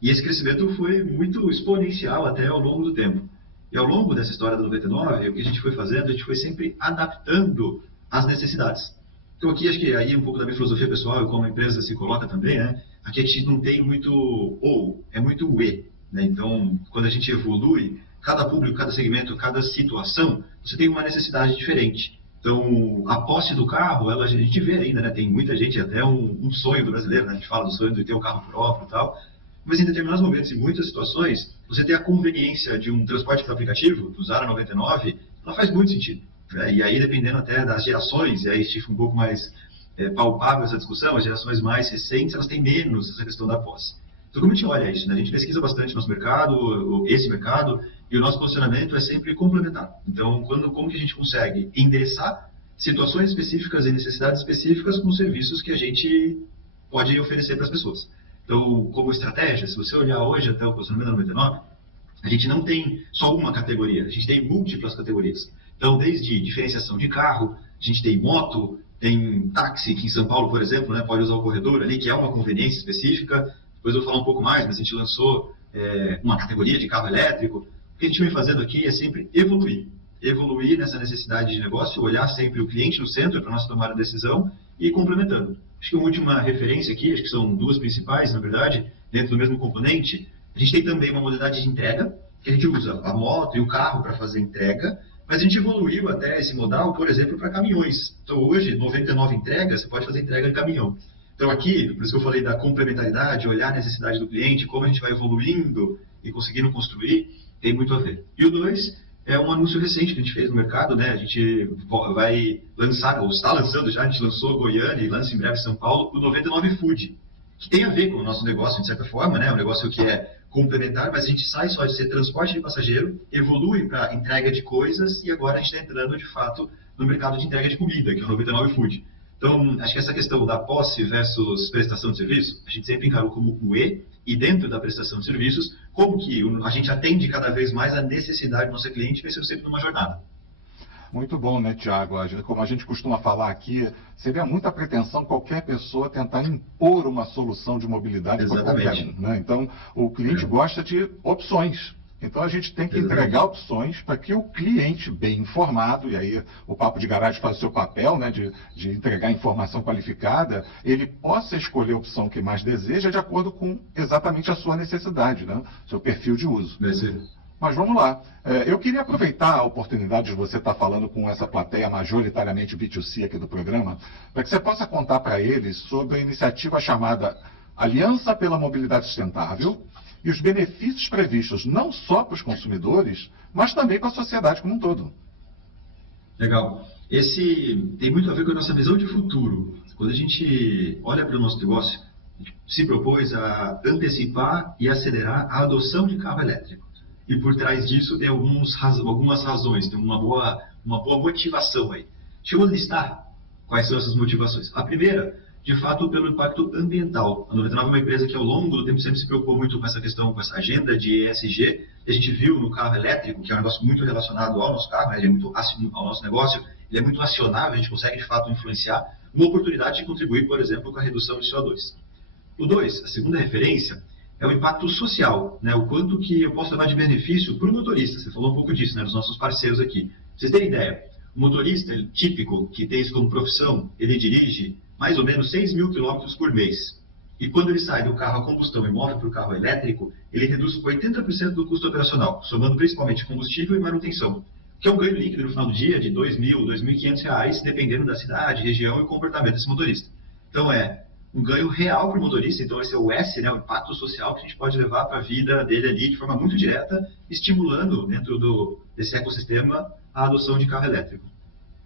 E esse crescimento foi muito exponencial até ao longo do tempo. E ao longo dessa história da 99, o que a gente foi fazendo, a gente foi sempre adaptando às necessidades. Então aqui acho que aí um pouco da minha filosofia pessoal e como a empresa se coloca também, né? Aqui a gente não tem muito ou, é muito e, né? Então quando a gente evolui, cada público, cada segmento, cada situação, você tem uma necessidade diferente. Então, a posse do carro, a gente vê ainda, né? Tem muita gente, até um sonho do brasileiro, né? A gente fala do sonho de ter um carro próprio e tal. Mas em determinados momentos, em muitas situações, você ter a conveniência de um transporte por aplicativo, do Zara 99, ela faz muito sentido. E aí, dependendo até das gerações, e aí fica um pouco mais palpável essa discussão, as gerações mais recentes, elas têm menos essa questão da posse. Então, como a gente olha isso, né? A gente pesquisa bastante nosso mercado, esse mercado, e o nosso posicionamento é sempre complementar. Então, como que a gente consegue endereçar situações específicas e necessidades específicas com serviços que a gente pode oferecer para as pessoas. Então, como estratégia, se você olhar hoje até o posicionamento da 99, a gente não tem só uma categoria, a gente tem múltiplas categorias. Então, desde diferenciação de carro, a gente tem moto, tem táxi, que em São Paulo, por exemplo, né, pode usar o corredor ali, que é uma conveniência específica. Depois eu vou falar um pouco mais, mas a gente lançou uma categoria de carro elétrico. O que a gente vem fazendo aqui é sempre evoluir nessa necessidade de negócio, olhar sempre o cliente no centro para nós tomar a decisão e ir complementando. Acho que uma última referência aqui, acho que são duas principais, na verdade, dentro do mesmo componente. A gente tem também uma modalidade de entrega, que a gente usa a moto e o carro para fazer entrega, mas a gente evoluiu até esse modal, por exemplo, para caminhões. Então hoje, 99 entregas, você pode fazer entrega de caminhão. Então aqui, por isso que eu falei da complementaridade, olhar a necessidade do cliente, como a gente vai evoluindo e conseguindo construir, tem muito a ver. E o 2 é um anúncio recente que a gente fez no mercado, né? A gente vai lançar, ou está lançando já, a gente lançou Goiânia e lança em breve São Paulo, o 99 Food, que tem a ver com o nosso negócio, de certa forma, né? Um negócio que é complementar, mas a gente sai só de ser transporte de passageiro, evolui para entrega de coisas e agora a gente está entrando, de fato, no mercado de entrega de comida, que é o 99 Food. Então, acho que essa questão da posse versus prestação de serviço, a gente sempre encarou como o e dentro da prestação de serviços, como que a gente atende cada vez mais a necessidade do nosso cliente, pensando sempre numa jornada. Muito bom, né, Tiago? Como a gente costuma falar aqui, seria muita pretensão qualquer pessoa tentar impor uma solução de mobilidade para qualquer um, né? Então, o cliente gosta de opções. Então, a gente tem que entregar opções para que o cliente, bem informado, e aí o Papo de Garagem faz o seu papel, né, de entregar informação qualificada, ele possa escolher a opção que mais deseja de acordo com exatamente a sua necessidade, né, seu perfil de uso. Mas vamos lá. Eu queria aproveitar a oportunidade de você estar falando com essa plateia majoritariamente B2C aqui do programa, para que você possa contar para eles sobre a iniciativa chamada Aliança pela Mobilidade Sustentável, e os benefícios previstos não só para os consumidores, mas também para a sociedade como um todo. Legal. Esse tem muito a ver com a nossa visão de futuro. Quando a gente olha para o nosso negócio, a gente se propôs a antecipar e acelerar a adoção de carro elétrico. E por trás disso tem algumas razões, tem uma boa motivação aí. Deixa eu listar quais são essas motivações. A primeira, de fato, pelo impacto ambiental. A 99 é uma empresa que ao longo do tempo sempre se preocupou muito com essa questão, com essa agenda de ESG. A gente viu no carro elétrico, que é um negócio muito relacionado ao nosso carro, né? Ele é muito ao nosso negócio, ele é muito acionável, a gente consegue de fato influenciar, uma oportunidade de contribuir, por exemplo, com a redução de CO2. O 2, a segunda referência, é o impacto social, né? O quanto que eu posso levar de benefício para o motorista. Você falou um pouco disso, né? Dos nossos parceiros aqui. Pra vocês terem ideia, o motorista típico, que tem isso como profissão, ele dirige mais ou menos 6 mil quilômetros por mês. E quando ele sai do carro a combustão e move para o carro elétrico, ele reduz 80% do custo operacional, somando principalmente combustível e manutenção, que é um ganho líquido no final do dia de R$ 2.000, R$ 2.500, dependendo da cidade, região e comportamento desse motorista. Então é um ganho real para o motorista, então esse é o S, né, o impacto social que a gente pode levar para a vida dele ali de forma muito direta, estimulando dentro desse ecossistema a adoção de carro elétrico.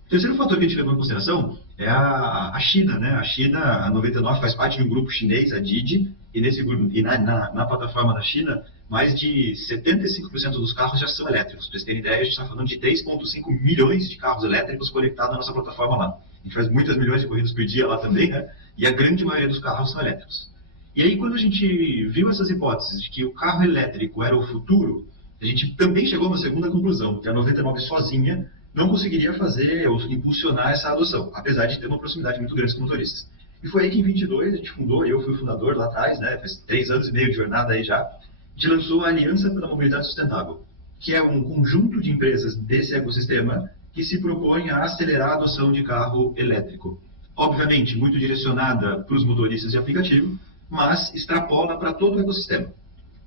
O terceiro fator que a gente levou em consideração é a China, né? A China, a 99 faz parte de um grupo chinês, a Didi, e nesse grupo, na plataforma da China, mais de 75% dos carros já são elétricos. Para vocês terem ideia, a gente está falando de 3,5 milhões de carros elétricos conectados na nossa plataforma lá. A gente faz muitas milhões de corridas por dia lá também, né? E a grande maioria dos carros são elétricos. E aí, quando a gente viu essas hipóteses de que o carro elétrico era o futuro, a gente também chegou a uma segunda conclusão, que a 99 sozinha não conseguiria fazer ou impulsionar essa adoção, apesar de ter uma proximidade muito grande com motoristas. E foi aí que em 22 a gente fundou, eu fui o fundador lá atrás, né, faz 3 anos e meio de jornada aí já, a gente lançou a Aliança pela Mobilidade Sustentável, que é um conjunto de empresas desse ecossistema que se propõe a acelerar a adoção de carro elétrico. Obviamente, muito direcionada para os motoristas de aplicativo, mas extrapola para todo o ecossistema.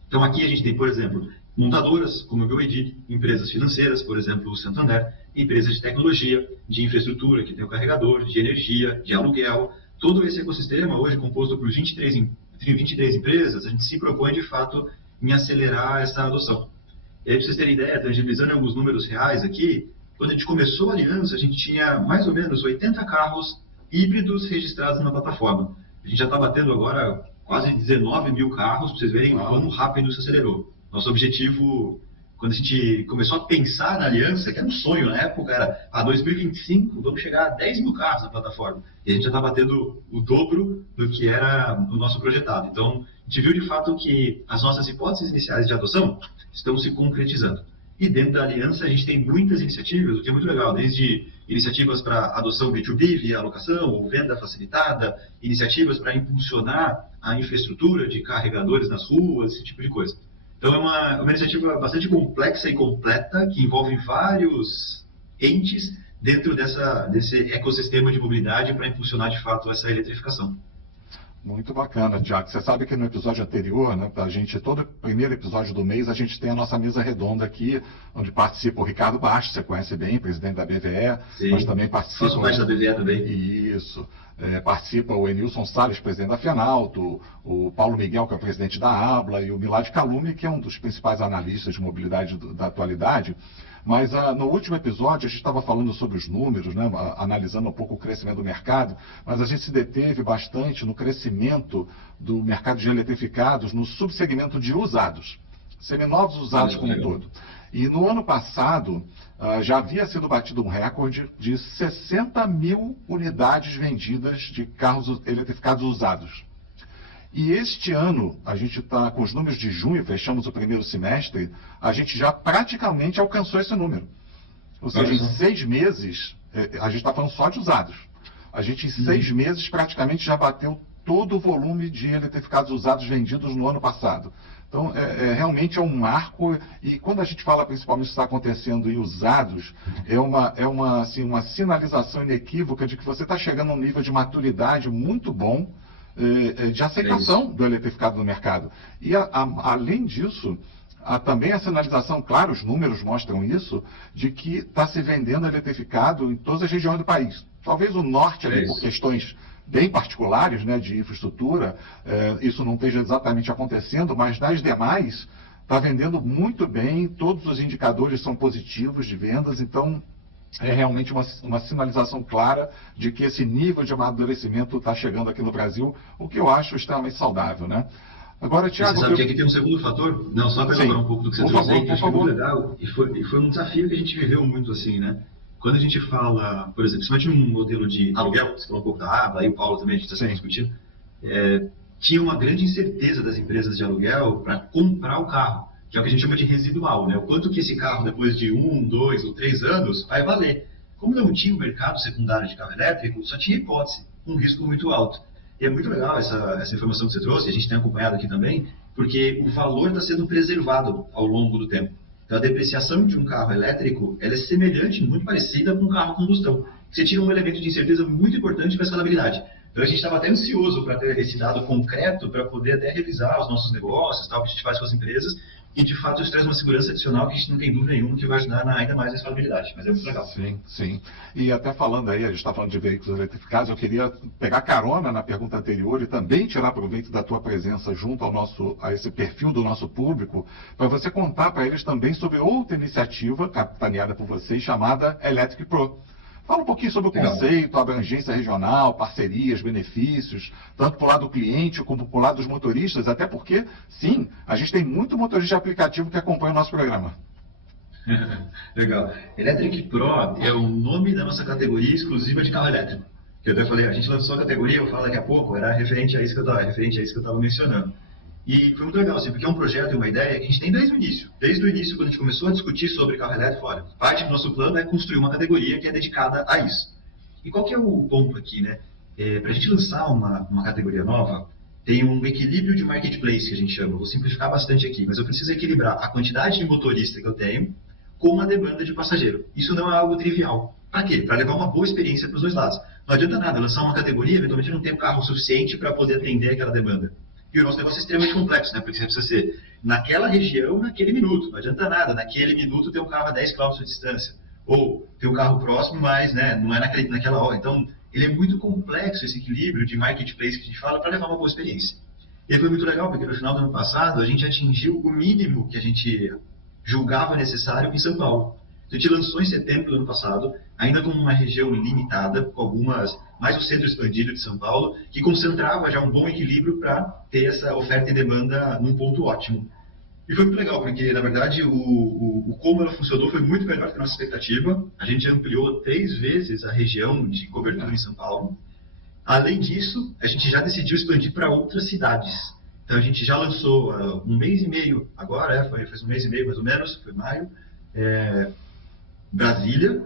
Então aqui a gente tem, por exemplo, montadoras, como o BYD, empresas financeiras, por exemplo, o Santander, empresas de tecnologia, de infraestrutura, que tem o carregador, de energia, de aluguel. Todo esse ecossistema, hoje composto por 23 empresas, a gente se propõe, de fato, em acelerar essa adoção. E aí, para vocês terem ideia, tangibilizando alguns números reais aqui, quando a gente começou a aliança, a gente tinha mais ou menos 80 carros híbridos registrados na plataforma. A gente já está batendo agora quase 19 mil carros, para vocês verem como rápido isso acelerou. Nosso objetivo, quando a gente começou a pensar na aliança, que era um sonho na época, era 2025, vamos chegar a 10 mil carros na plataforma. E a gente já está batendo o dobro do que era o nosso projetado. Então, a gente viu de fato que as nossas hipóteses iniciais de adoção estão se concretizando. E dentro da aliança a gente tem muitas iniciativas, o que é muito legal, desde iniciativas para adoção B2B via alocação ou venda facilitada, iniciativas para impulsionar a infraestrutura de carregadores nas ruas, esse tipo de coisa. Então é uma iniciativa bastante complexa e completa, que envolve vários entes dentro desse ecossistema de mobilidade para impulsionar de fato essa eletrificação. Muito bacana, Tiago. Você sabe que no episódio anterior, né, todo primeiro episódio do mês, a gente tem a nossa mesa redonda aqui, onde participa o Ricardo Bastos, você conhece bem, presidente da BVE. Sim, mas também participa... faço parte da BVE também. Isso. Participa o Enilson Salles, presidente da Fenalto, o Paulo Miguel, que é o presidente da ABLA, e o Milad Calumi, que é um dos principais analistas de mobilidade da atualidade. Mas no último episódio a gente estava falando sobre os números, né, analisando um pouco o crescimento do mercado, mas a gente se deteve bastante no crescimento do mercado de eletrificados no subsegmento de usados, seminovos usados como um todo. E no ano passado já havia sido batido um recorde de 60 mil unidades vendidas de carros eletrificados usados. E este ano, a gente está com os números de junho, fechamos o primeiro semestre, a gente já praticamente alcançou esse número. Ou seja, em 6 meses, a gente está falando só de usados. A gente em 6 meses praticamente já bateu todo o volume de eletrificados usados vendidos no ano passado. Então, realmente é um marco, e quando a gente fala principalmente que está acontecendo em usados, é uma sinalização inequívoca de que você está chegando a um nível de maturidade muito bom, de aceitação do eletrificado no mercado. E, além disso, há também a sinalização, claro, os números mostram isso, de que está se vendendo eletrificado em todas as regiões do país. Talvez o norte, ali, por questões bem particulares, né, de infraestrutura, isso não esteja exatamente acontecendo, mas nas demais está vendendo muito bem, todos os indicadores são positivos de vendas, então é realmente uma sinalização clara de que esse nível de amadurecimento está chegando aqui no Brasil, o que eu acho extremamente saudável, né? Agora, Tiago... Você sabe que aqui tem um segundo fator? Não, só para elaborar um pouco do que você trouxe aí, que acho que é muito legal, e foi um desafio que a gente viveu muito assim, né? Quando a gente fala, por exemplo, principalmente um modelo de aluguel, você falou um pouco da ABLA, aí o Paulo também, a gente está sempre discutindo, tinha uma grande incerteza das empresas de aluguel para comprar o carro, que é o que a gente chama de residual, né? O quanto que esse carro, depois de 1, 2 ou 3 anos, vai valer. Como não tinha o mercado secundário de carro elétrico, só tinha hipótese, um risco muito alto. E é muito legal essa informação que você trouxe, a gente tem acompanhado aqui também, porque o valor está sendo preservado ao longo do tempo. Então, a depreciação de um carro elétrico, ela é semelhante, muito parecida com um carro a combustão. Você tira um elemento de incerteza muito importante para a escalabilidade. Então, a gente estava até ansioso para ter esse dado concreto, para poder até revisar os nossos negócios, tal, que a gente faz com as empresas, e de fato isso traz uma segurança adicional que a gente não tem dúvida nenhuma que vai ajudar ainda mais na escalabilidade, mas é muito legal. Sim, sim. E até falando aí, a gente está falando de veículos eletrificados, eu queria pegar carona na pergunta anterior e também tirar proveito da tua presença junto a esse perfil do nosso público, para você contar para eles também sobre outra iniciativa capitaneada por vocês, chamada Electric Pro. Fala um pouquinho sobre o conceito, a abrangência regional, parcerias, benefícios, tanto para o lado do cliente como para o lado dos motoristas, até porque, sim, a gente tem muito motorista de aplicativo que acompanha o nosso programa. Legal. Electric Pro é o nome da nossa categoria exclusiva de carro elétrico. Que eu até falei, a gente lançou a categoria, eu vou falar daqui a pouco, era referente a isso que eu estava mencionando. E foi muito legal, assim, porque é um projeto e uma ideia que a gente tem desde o início. Desde o início, quando a gente começou a discutir sobre carro elétrico, olha, parte do nosso plano é construir uma categoria que é dedicada a isso. E qual que é o ponto aqui, né? Para a gente lançar uma categoria nova, tem um equilíbrio de marketplace que a gente chama. Eu vou simplificar bastante aqui, mas eu preciso equilibrar a quantidade de motorista que eu tenho com a demanda de passageiro. Isso não é algo trivial. Para quê? Para levar uma boa experiência para os dois lados. Não adianta nada lançar uma categoria, eventualmente não ter um carro suficiente para poder atender aquela demanda. E o nosso negócio é extremamente complexo, né? Porque você precisa ser naquela região, naquele minuto. Não adianta nada, naquele minuto ter um carro a 10 km de distância. Ou ter um carro próximo, mas né, não é naquela hora. Então, ele é muito complexo, esse equilíbrio de marketplace que a gente fala, para levar uma boa experiência. E foi muito legal, porque no final do ano passado, a gente atingiu o mínimo que a gente julgava necessário em São Paulo. A gente lançou em setembro do ano passado, ainda com uma região limitada, com algumas, mais o centro expandido de São Paulo, que concentrava já um bom equilíbrio para ter essa oferta e demanda num ponto ótimo. E foi muito legal, porque, na verdade, o como ela funcionou foi muito melhor que a nossa expectativa. A gente ampliou 3 vezes a região de cobertura em São Paulo. Além disso, a gente já decidiu expandir para outras cidades. Então, a gente já lançou um mês e meio, agora, faz um mês e meio mais ou menos, foi maio, Brasília,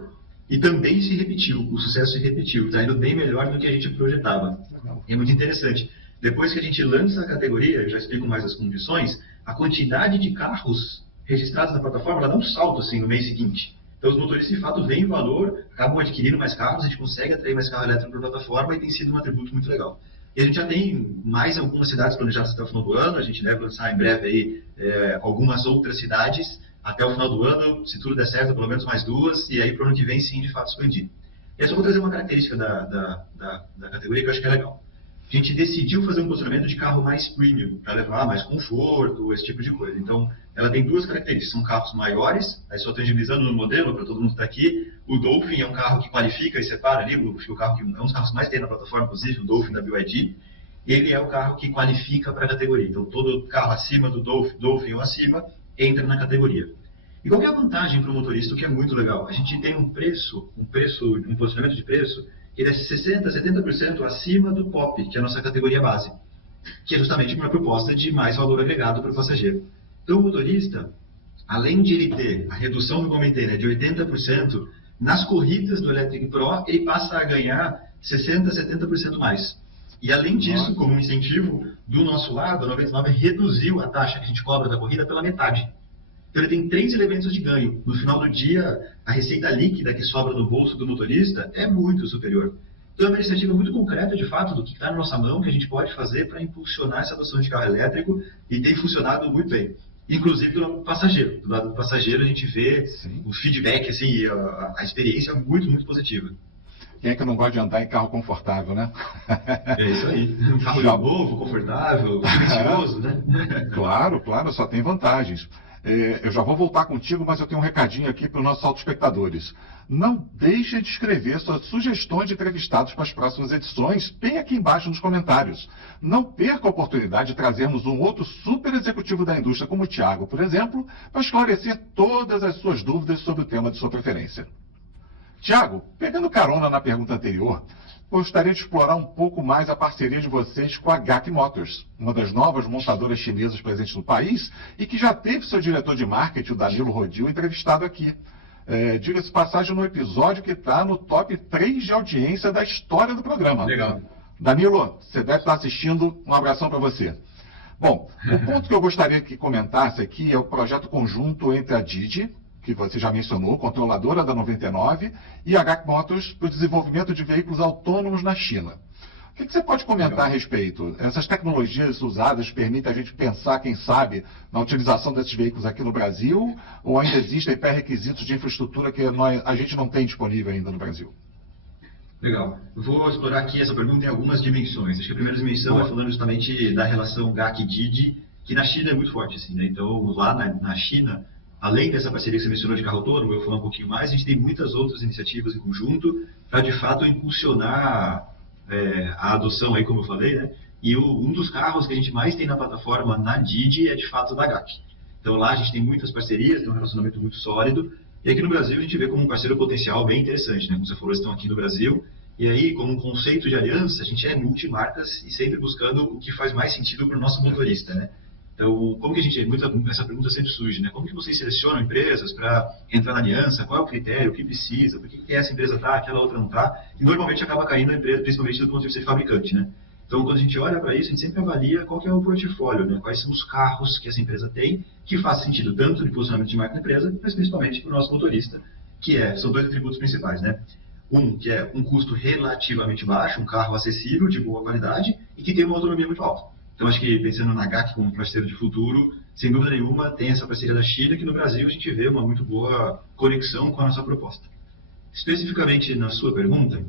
e também se repetiu, o sucesso se repetiu, está indo bem melhor do que a gente projetava. E é muito interessante. Depois que a gente lança a categoria, eu já explico mais as condições, a quantidade de carros registrados na plataforma ela dá um salto assim, no mês seguinte. Então os motoristas de fato veem o valor, acabam adquirindo mais carros, a gente consegue atrair mais carro elétrico para a plataforma e tem sido um atributo muito legal. E a gente já tem mais algumas cidades planejadas até o final do ano, a gente deve lançar em breve aí, algumas outras cidades até o final do ano, se tudo der certo, pelo menos mais 2, e aí para o ano que vem sim, de fato, expandir. E eu só vou trazer uma característica da categoria que eu acho que é legal. A gente decidiu fazer um posicionamento de carro mais premium, para levar mais conforto, esse tipo de coisa. Então, ela tem 2 características. São carros maiores, aí só tangibilizando no modelo, para todo mundo que está aqui. O Dolphin é um carro que qualifica e separa ali, acho que o carro que é um dos carros que mais tem na plataforma, inclusive, o Dolphin da BYD. Ele é o carro que qualifica para a categoria. Então, todo carro acima do Dolphin ou acima entra na categoria. E qual é a vantagem para o motorista, o que é muito legal? A gente tem um posicionamento de preço que ele é 60%, 70% acima do POP, que é a nossa categoria base, que é justamente uma proposta de mais valor agregado para o passageiro. Então, o motorista, além de ele ter a redução que eu comentei, né, de 80%, nas corridas do Electric Pro, ele passa a ganhar 60%, 70% mais. E, além disso, como um incentivo, do nosso lado, a 99 reduziu a taxa que a gente cobra da corrida pela metade. Então, ele tem 3 elementos de ganho. No final do dia, a receita líquida que sobra no bolso do motorista é muito superior. Então, é uma iniciativa muito concreta, de fato, do que está na nossa mão, que a gente pode fazer para impulsionar essa adoção de carro elétrico, e tem funcionado muito bem. Inclusive do lado do passageiro. Do lado do passageiro, a gente vê o feedback, assim, a experiência muito, muito positiva. Quem é que não gosta de andar em carro confortável, né? É isso aí. Um carro novo, confortável, silencioso, né? Claro, só tem vantagens. Eu já vou voltar contigo, mas eu tenho um recadinho aqui para os nossos autoespectadores. Não deixe de escrever suas sugestões de entrevistados para as próximas edições, bem aqui embaixo nos comentários. Não perca a oportunidade de trazermos um outro super executivo da indústria, como o Thiago, por exemplo, para esclarecer todas as suas dúvidas sobre o tema de sua preferência. Thiago, pegando carona na pergunta anterior, gostaria de explorar um pouco mais a parceria de vocês com a GAC Motors, uma das novas montadoras chinesas presentes no país e que já teve seu diretor de marketing, o Danilo Rodil, entrevistado aqui. Diga-se passagem no episódio que está no top 3 de audiência da história do programa. Legal. Danilo, você deve estar assistindo, um abração para você. Bom, o ponto que eu gostaria que comentasse aqui é o projeto conjunto entre a Didi, que você já mencionou, controladora da 99, e a GAC Motors para o desenvolvimento de veículos autônomos na China. O que você pode comentar a respeito? Essas tecnologias usadas permitem a gente pensar, quem sabe, na utilização desses veículos aqui no Brasil, ou ainda existem pré-requisitos de infraestrutura que a gente não tem disponível ainda no Brasil? Legal. Eu vou explorar aqui essa pergunta em algumas dimensões. Acho que a primeira dimensão é falando justamente da relação GAC-Didi, que na China é muito forte, assim, né? Então, lá na China, além dessa parceria que você mencionou de carro autônomo, eu vou falar um pouquinho mais, a gente tem muitas outras iniciativas em conjunto para, de fato, impulsionar a adoção, aí, como eu falei, né? E um dos carros que a gente mais tem na plataforma na Didi é, de fato, da GAC. Então, lá a gente tem muitas parcerias, tem um relacionamento muito sólido, e aqui no Brasil a gente vê como um parceiro potencial bem interessante, né? Como você falou, eles estão aqui no Brasil, e aí, como um conceito de aliança, a gente é multimarcas e sempre buscando o que faz mais sentido para o nosso motorista, né? Então, como que a gente... essa pergunta sempre surge, né? Como que vocês selecionam empresas para entrar na aliança? Qual é o critério? O que precisa? Por que essa empresa está, aquela outra não está? E normalmente acaba caindo a empresa, principalmente do ponto de vista de fabricante, né? Então, quando a gente olha para isso, a gente sempre avalia qual que é o portfólio, né? Quais são os carros que essa empresa tem, que faz sentido tanto de posicionamento de marca da empresa, mas principalmente para o nosso motorista, são 2 atributos principais, né? Um, que é um custo relativamente baixo, um carro acessível, de boa qualidade, e que tem uma autonomia muito alta. Então, acho que pensando na GAC como parceiro de futuro, sem dúvida nenhuma, tem essa parceria da China, que no Brasil a gente vê uma muito boa conexão com a nossa proposta. Especificamente na sua pergunta,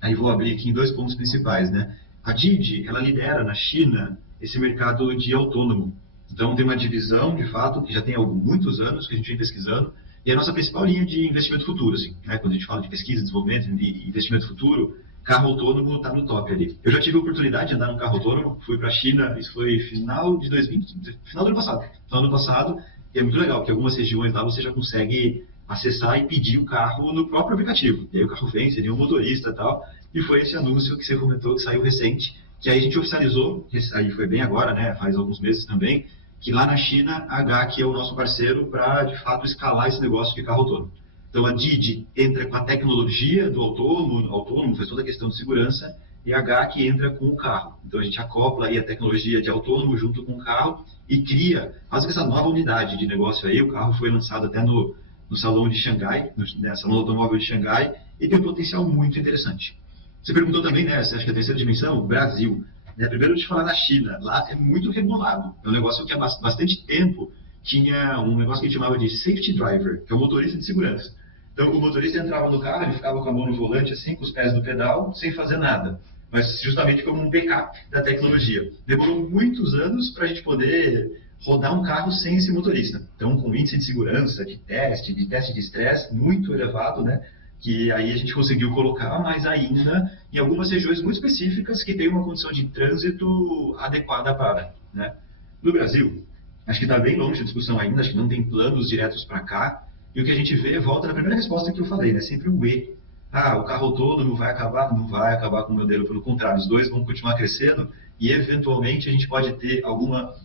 aí vou abrir aqui em 2 pontos principais, né? A Didi, ela lidera na China esse mercado de autônomo. Então tem uma divisão, de fato, que já tem muitos anos que a gente vem pesquisando, e é a nossa principal linha de investimento futuro, assim, né? Quando a gente fala de pesquisa, desenvolvimento e investimento futuro, carro autônomo está no top ali. Eu já tive a oportunidade de andar num carro autônomo, fui para a China, isso foi final de 2020, final do ano passado. Final do ano passado, e é muito legal, porque algumas regiões lá você já consegue acessar e pedir o carro no próprio aplicativo. E aí o carro vem, seria um motorista e tal, e foi esse anúncio que você comentou, que saiu recente, que aí a gente oficializou, aí foi bem agora, né, faz alguns meses também, que lá na China a GAC é o nosso parceiro para, de fato, escalar esse negócio de carro autônomo. Então a Didi entra com a tecnologia do autônomo faz toda a questão de segurança, e a GAC entra com o carro. Então a gente acopla aí a tecnologia de autônomo junto com o carro e cria, faz essa nova unidade de negócio aí. O carro foi lançado até no salão de Xangai, no salão automóvel de Xangai, e tem um potencial muito interessante. Você perguntou também, né, você acha que a terceira dimensão, o Brasil. Né, primeiro, deixa eu falar da China. Lá é muito regulado. É um negócio que há bastante tempo tinha um negócio que a gente chamava de safety driver, que é o motorista de segurança. Então, o motorista entrava no carro, ele ficava com a mão no volante, assim, com os pés no pedal, sem fazer nada. Mas justamente como um backup da tecnologia. Demorou muitos anos para a gente poder rodar um carro sem esse motorista. Então, com índice de segurança, de teste de estresse muito elevado, né? Que aí a gente conseguiu colocar, mas ainda em algumas regiões muito específicas que tem uma condição de trânsito adequada para, né? No Brasil, acho que está bem longe a discussão ainda, acho que não tem planos diretos para cá, e o que a gente vê volta na primeira resposta que eu falei, né? Sempre o E. Ah, o carro autônomo vai acabar? Não vai acabar com o modelo, pelo contrário, os dois vão continuar crescendo, e eventualmente a gente pode ter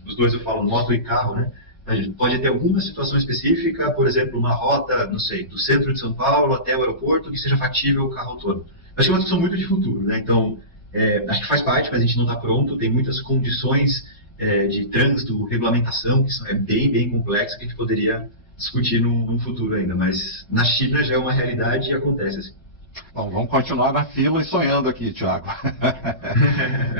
os dois eu falo moto e carro, né? A gente pode ter alguma situação específica, por exemplo, uma rota, não sei, do centro de São Paulo até o aeroporto, que seja factível o carro autônomo. Acho que é uma discussão muito de futuro, né? Então, acho que faz parte, mas a gente não está pronto, tem muitas condições de trânsito, regulamentação, que é bem, bem complexa, que a gente poderia discutir no futuro ainda, mas na China já é uma realidade e acontece assim. Bom, vamos continuar na fila e sonhando aqui, Thiago.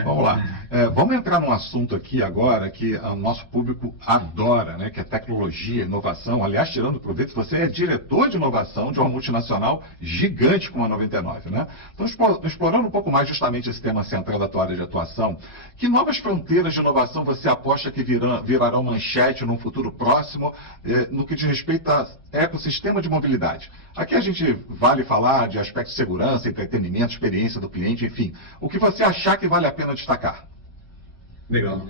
Vamos lá. Vamos entrar num assunto aqui agora que o nosso público adora, né? Que é tecnologia, inovação. Aliás, tirando proveito, você é diretor de inovação de uma multinacional gigante como a 99, né? Então, explorando um pouco mais justamente esse tema central da tua área de atuação, que novas fronteiras de inovação você aposta que virarão manchete num futuro próximo no que diz respeito a ecossistema de mobilidade? Aqui a gente vale falar de aspectos de segurança, entretenimento, experiência do cliente, enfim. O que você achar que vale a pena destacar? Legal.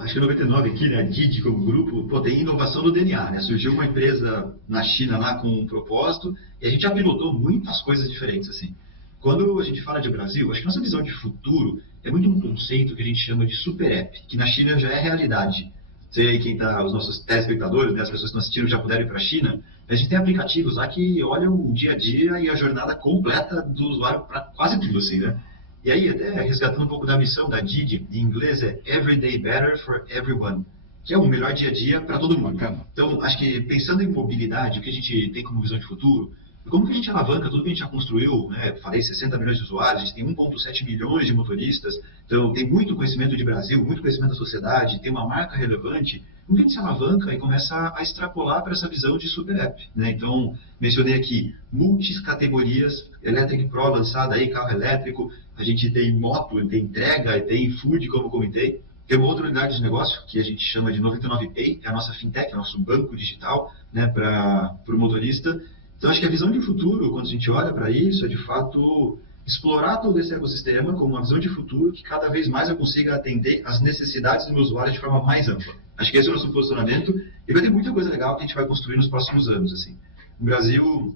Acho que a 99 aqui, né, a Didi como grupo, tem inovação no DNA, né? Surgiu uma empresa na China lá com um propósito e a gente já pilotou muitas coisas diferentes, assim. Quando a gente fala de Brasil, acho que nossa visão de futuro é muito um conceito que a gente chama de super app, que na China já é realidade. Sei aí quem tá, os nossos telespectadores, né, as pessoas que estão assistindo já puderam ir para a China. A gente tem aplicativos lá que olham o dia a dia e a jornada completa do usuário para quase tudo, assim, né? E aí, até resgatando um pouco da missão da Didi, em inglês é Everyday Better for Everyone, que é o melhor dia a dia para todo mundo. Bacana. Então, acho que pensando em mobilidade, o que a gente tem como visão de futuro, como que a gente alavanca tudo que a gente já construiu, né? Falei 60 milhões de usuários, a gente tem 1,7 milhões de motoristas, então tem muito conhecimento de Brasil, muito conhecimento da sociedade, tem uma marca relevante. Como que a gente se alavanca e começa a extrapolar para essa visão de super app, né? Então, mencionei aqui multicategorias, Electric Pro lançada aí, carro elétrico, a gente tem moto, tem entrega, tem food, como eu comentei. Tem uma outra unidade de negócio que a gente chama de 99Pay, que é a nossa fintech, nosso banco digital, né, para o motorista. Então, acho que a visão de futuro, quando a gente olha para isso, é de fato explorar todo esse ecossistema como uma visão de futuro que cada vez mais eu consiga atender às necessidades do meu usuário de forma mais ampla. Acho que esse é o nosso posicionamento e vai ter muita coisa legal que a gente vai construir nos próximos anos, assim. O Brasil,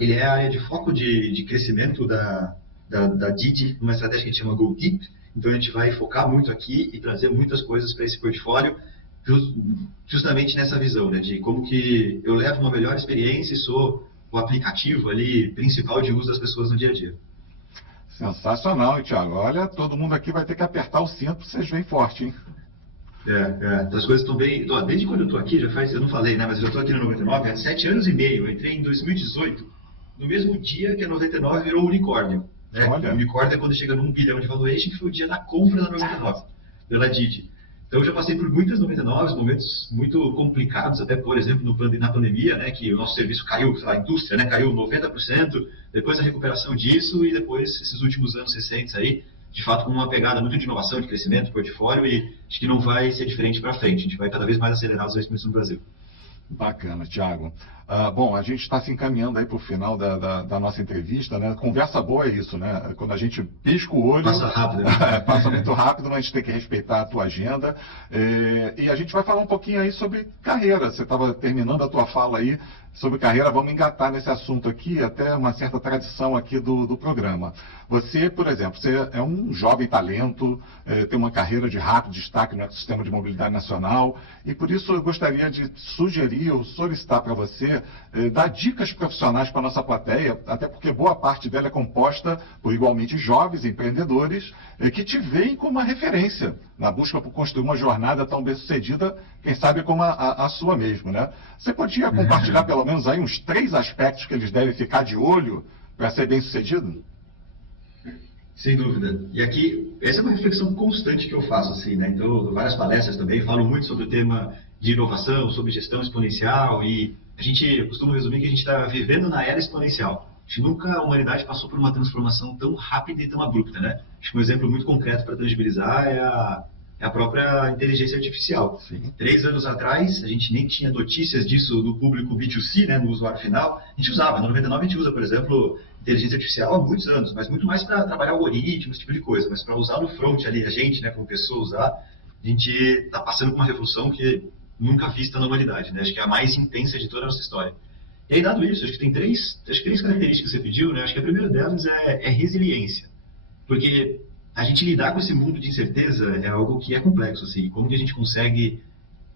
ele é a área de foco de crescimento da Didi, uma estratégia que a gente chama Go Deep. Então, a gente vai focar muito aqui e trazer muitas coisas para esse portfólio, justamente nessa visão, né, de como que eu levo uma melhor experiência e sou o aplicativo ali principal de uso das pessoas no dia a dia. Sensacional, hein, Thiago? Olha, todo mundo aqui vai ter que apertar o cinto para vocês verem forte, hein? Então as coisas estão bem... Desde quando eu estou aqui, eu não falei, né, mas eu já estou aqui no 99 há 7 anos e meio. Eu entrei em 2018, no mesmo dia que a 99 virou unicórnio. Né? Olha. O unicórnio é quando chega num 1 bilhão de valuation, que foi o dia da compra da 99, pela Didi. Então eu já passei por muitas 99, momentos muito complicados, até por exemplo na pandemia, né, que o nosso serviço caiu, sei lá, a indústria, né, caiu 90%, depois a recuperação disso e depois esses últimos anos recentes aí, de fato com uma pegada muito de inovação, de crescimento, portfólio, e acho que não vai ser diferente para frente, a gente vai cada vez mais acelerar os investimentos no Brasil. Bacana, Thiago. Bom, a gente está se encaminhando aí para o final da nossa entrevista, né? Conversa boa é isso, né? Quando a gente pisca o olho... Passa rápido, né? Passa muito rápido, mas a gente tem que respeitar a tua agenda. E a gente vai falar um pouquinho aí sobre carreira. Você estava terminando a tua fala aí sobre carreira, vamos engatar nesse assunto aqui, até uma certa tradição aqui do programa. Você, por exemplo, você é um jovem talento, tem uma carreira de rápido destaque no ecossistema de mobilidade nacional, e por isso eu gostaria de sugerir ou solicitar para você dar dicas profissionais para a nossa plateia, até porque boa parte dela é composta por igualmente jovens empreendedores que te veem como uma referência na busca por construir uma jornada tão bem-sucedida, quem sabe como a sua mesmo, né? Você podia compartilhar pelo menos aí uns 3 aspectos que eles devem ficar de olho para ser bem-sucedido? Sem dúvida. E aqui, essa é uma reflexão constante que eu faço, assim, né? Então, eu dou várias palestras também, falo muito sobre o tema de inovação, sobre gestão exponencial, e a gente costuma resumir que a gente está vivendo na era exponencial. Acho que nunca a humanidade passou por uma transformação tão rápida e tão abrupta, né? Acho que um exemplo muito concreto para tangibilizar é a própria inteligência artificial. Sim. 3 anos atrás, a gente nem tinha notícias disso do público B2C, né, no usuário final. A gente usava, na 99 a gente usa, por exemplo, inteligência artificial há muitos anos, mas muito mais para trabalhar algoritmos, esse tipo de coisa. Mas para usar no front ali, a gente, né, como pessoa usar, a gente está passando por uma revolução que nunca vista na humanidade, né? Acho que é a mais intensa de toda a nossa história. E aí, dado isso, acho que tem três características que você pediu, né? Acho que a primeira delas é resiliência. Porque a gente lidar com esse mundo de incerteza é algo que é complexo, assim. Como que a gente consegue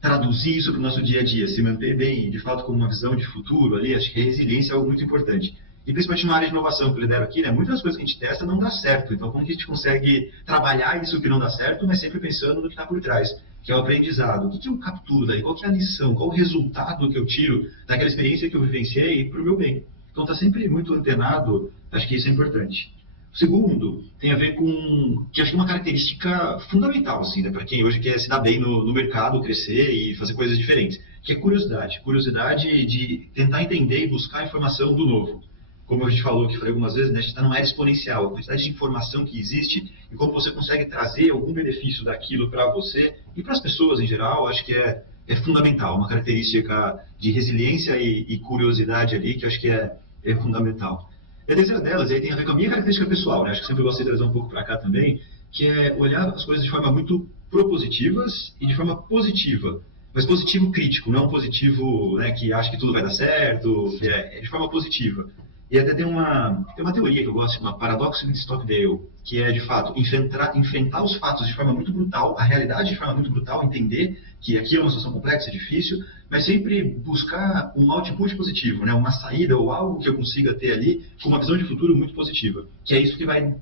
traduzir isso para o nosso dia a dia, se manter bem, de fato, com uma visão de futuro ali? Acho que a resiliência é algo muito importante. E principalmente na área de inovação que eu lidero aqui, né? Muitas das coisas que a gente testa não dá certo. Então, como que a gente consegue trabalhar isso que não dá certo, mas sempre pensando no que está por trás, que é o aprendizado. O que eu capturo daí? Qual que é a lição? Qual o resultado que eu tiro daquela experiência que eu vivenciei para o meu bem? Então, está sempre muito antenado. Acho que isso é importante. O segundo tem a ver com, que acho que é uma característica fundamental, assim, né, para quem hoje quer se dar bem no mercado, crescer e fazer coisas diferentes, que é curiosidade. Curiosidade de tentar entender e buscar informação do novo. Como a gente falou aqui algumas vezes, né, a gente está numa era exponencial, a quantidade de informação que existe e como você consegue trazer algum benefício daquilo para você e para as pessoas em geral, acho que é fundamental, uma característica de resiliência e curiosidade ali, que acho que é fundamental. E a terceira delas aí tem a ver com a minha característica pessoal, né? Acho que sempre gostei de trazer um pouco para cá também, que é olhar as coisas de forma muito propositivas e de forma positiva. Mas positivo crítico, não positivo, né, que acha que tudo vai dar certo, é de forma positiva. E até tem uma teoria que eu gosto, uma paradoxo de Stockdale, que é, de fato, enfrentar os fatos de forma muito brutal, a realidade de forma muito brutal, entender que aqui é uma situação complexa, difícil, mas sempre buscar um output positivo, né? Uma saída ou algo que eu consiga ter ali com uma visão de futuro muito positiva, que é isso que vai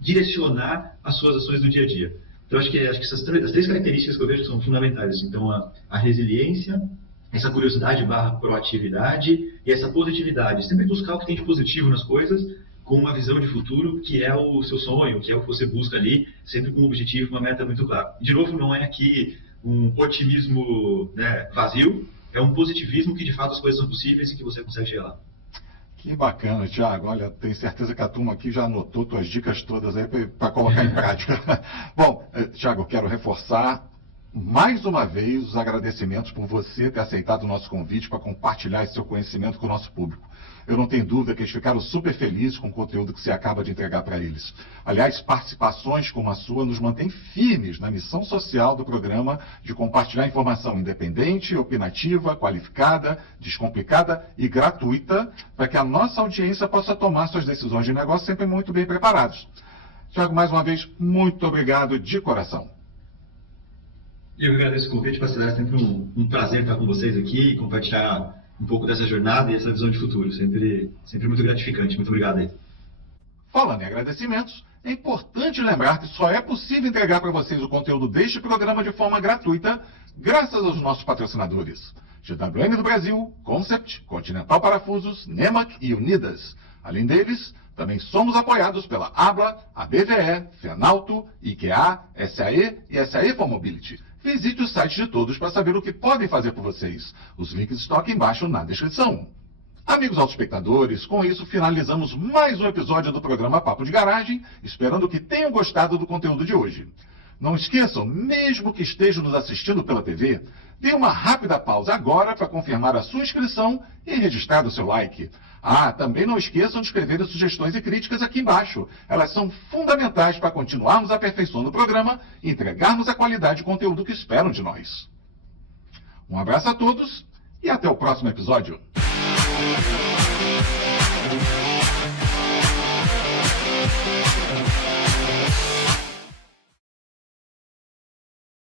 direcionar as suas ações do dia a dia. Então, acho que essas as 3 características que eu vejo são fundamentais. Então, a resiliência, essa curiosidade / proatividade e essa positividade. Sempre buscar o que tem de positivo nas coisas com uma visão de futuro que é o seu sonho, que é o que você busca ali, sempre com um objetivo, uma meta muito clara. De novo, não é aqui um otimismo, né, vazio, é um positivismo que de fato as coisas são possíveis e que você consegue chegar lá. Que bacana, Thiago. Olha, tenho certeza que a turma aqui já anotou tuas dicas todas aí para colocar em prática. Bom, Thiago, eu quero reforçar mais uma vez os agradecimentos por você ter aceitado o nosso convite para compartilhar esse seu conhecimento com o nosso público. Eu não tenho dúvida que eles ficaram super felizes com o conteúdo que você acaba de entregar para eles. Aliás, participações como a sua nos mantêm firmes na missão social do programa de compartilhar informação independente, opinativa, qualificada, descomplicada e gratuita para que a nossa audiência possa tomar suas decisões de negócio sempre muito bem preparados. Thiago, mais uma vez, muito obrigado de coração. Eu agradeço o convite, Bacelar. É sempre um prazer estar com vocês aqui e compartilhar um pouco dessa jornada e essa visão de futuro. Sempre muito gratificante. Muito obrigado aí. Falando em agradecimentos, é importante lembrar que só é possível entregar para vocês o conteúdo deste programa de forma gratuita graças aos nossos patrocinadores. GWM do Brasil, Concept, Continental Parafusos, Nemac e Unidas. Além deles, também somos apoiados pela ABLA, a BVE, Fenalto, IKEA, SAE e SAE for Mobility. Visite o site de todos para saber o que podem fazer por vocês. Os links estão aqui embaixo na descrição. Amigos autoespectadores, com isso finalizamos mais um episódio do programa Papo de Garagem, esperando que tenham gostado do conteúdo de hoje. Não esqueçam, mesmo que estejam nos assistindo pela TV, dê uma rápida pausa agora para confirmar a sua inscrição e registrar o seu like. Também não esqueçam de escrever sugestões e críticas aqui embaixo. Elas são fundamentais para continuarmos aperfeiçoando o programa e entregarmos a qualidade de conteúdo que esperam de nós. Um abraço a todos e até o próximo episódio.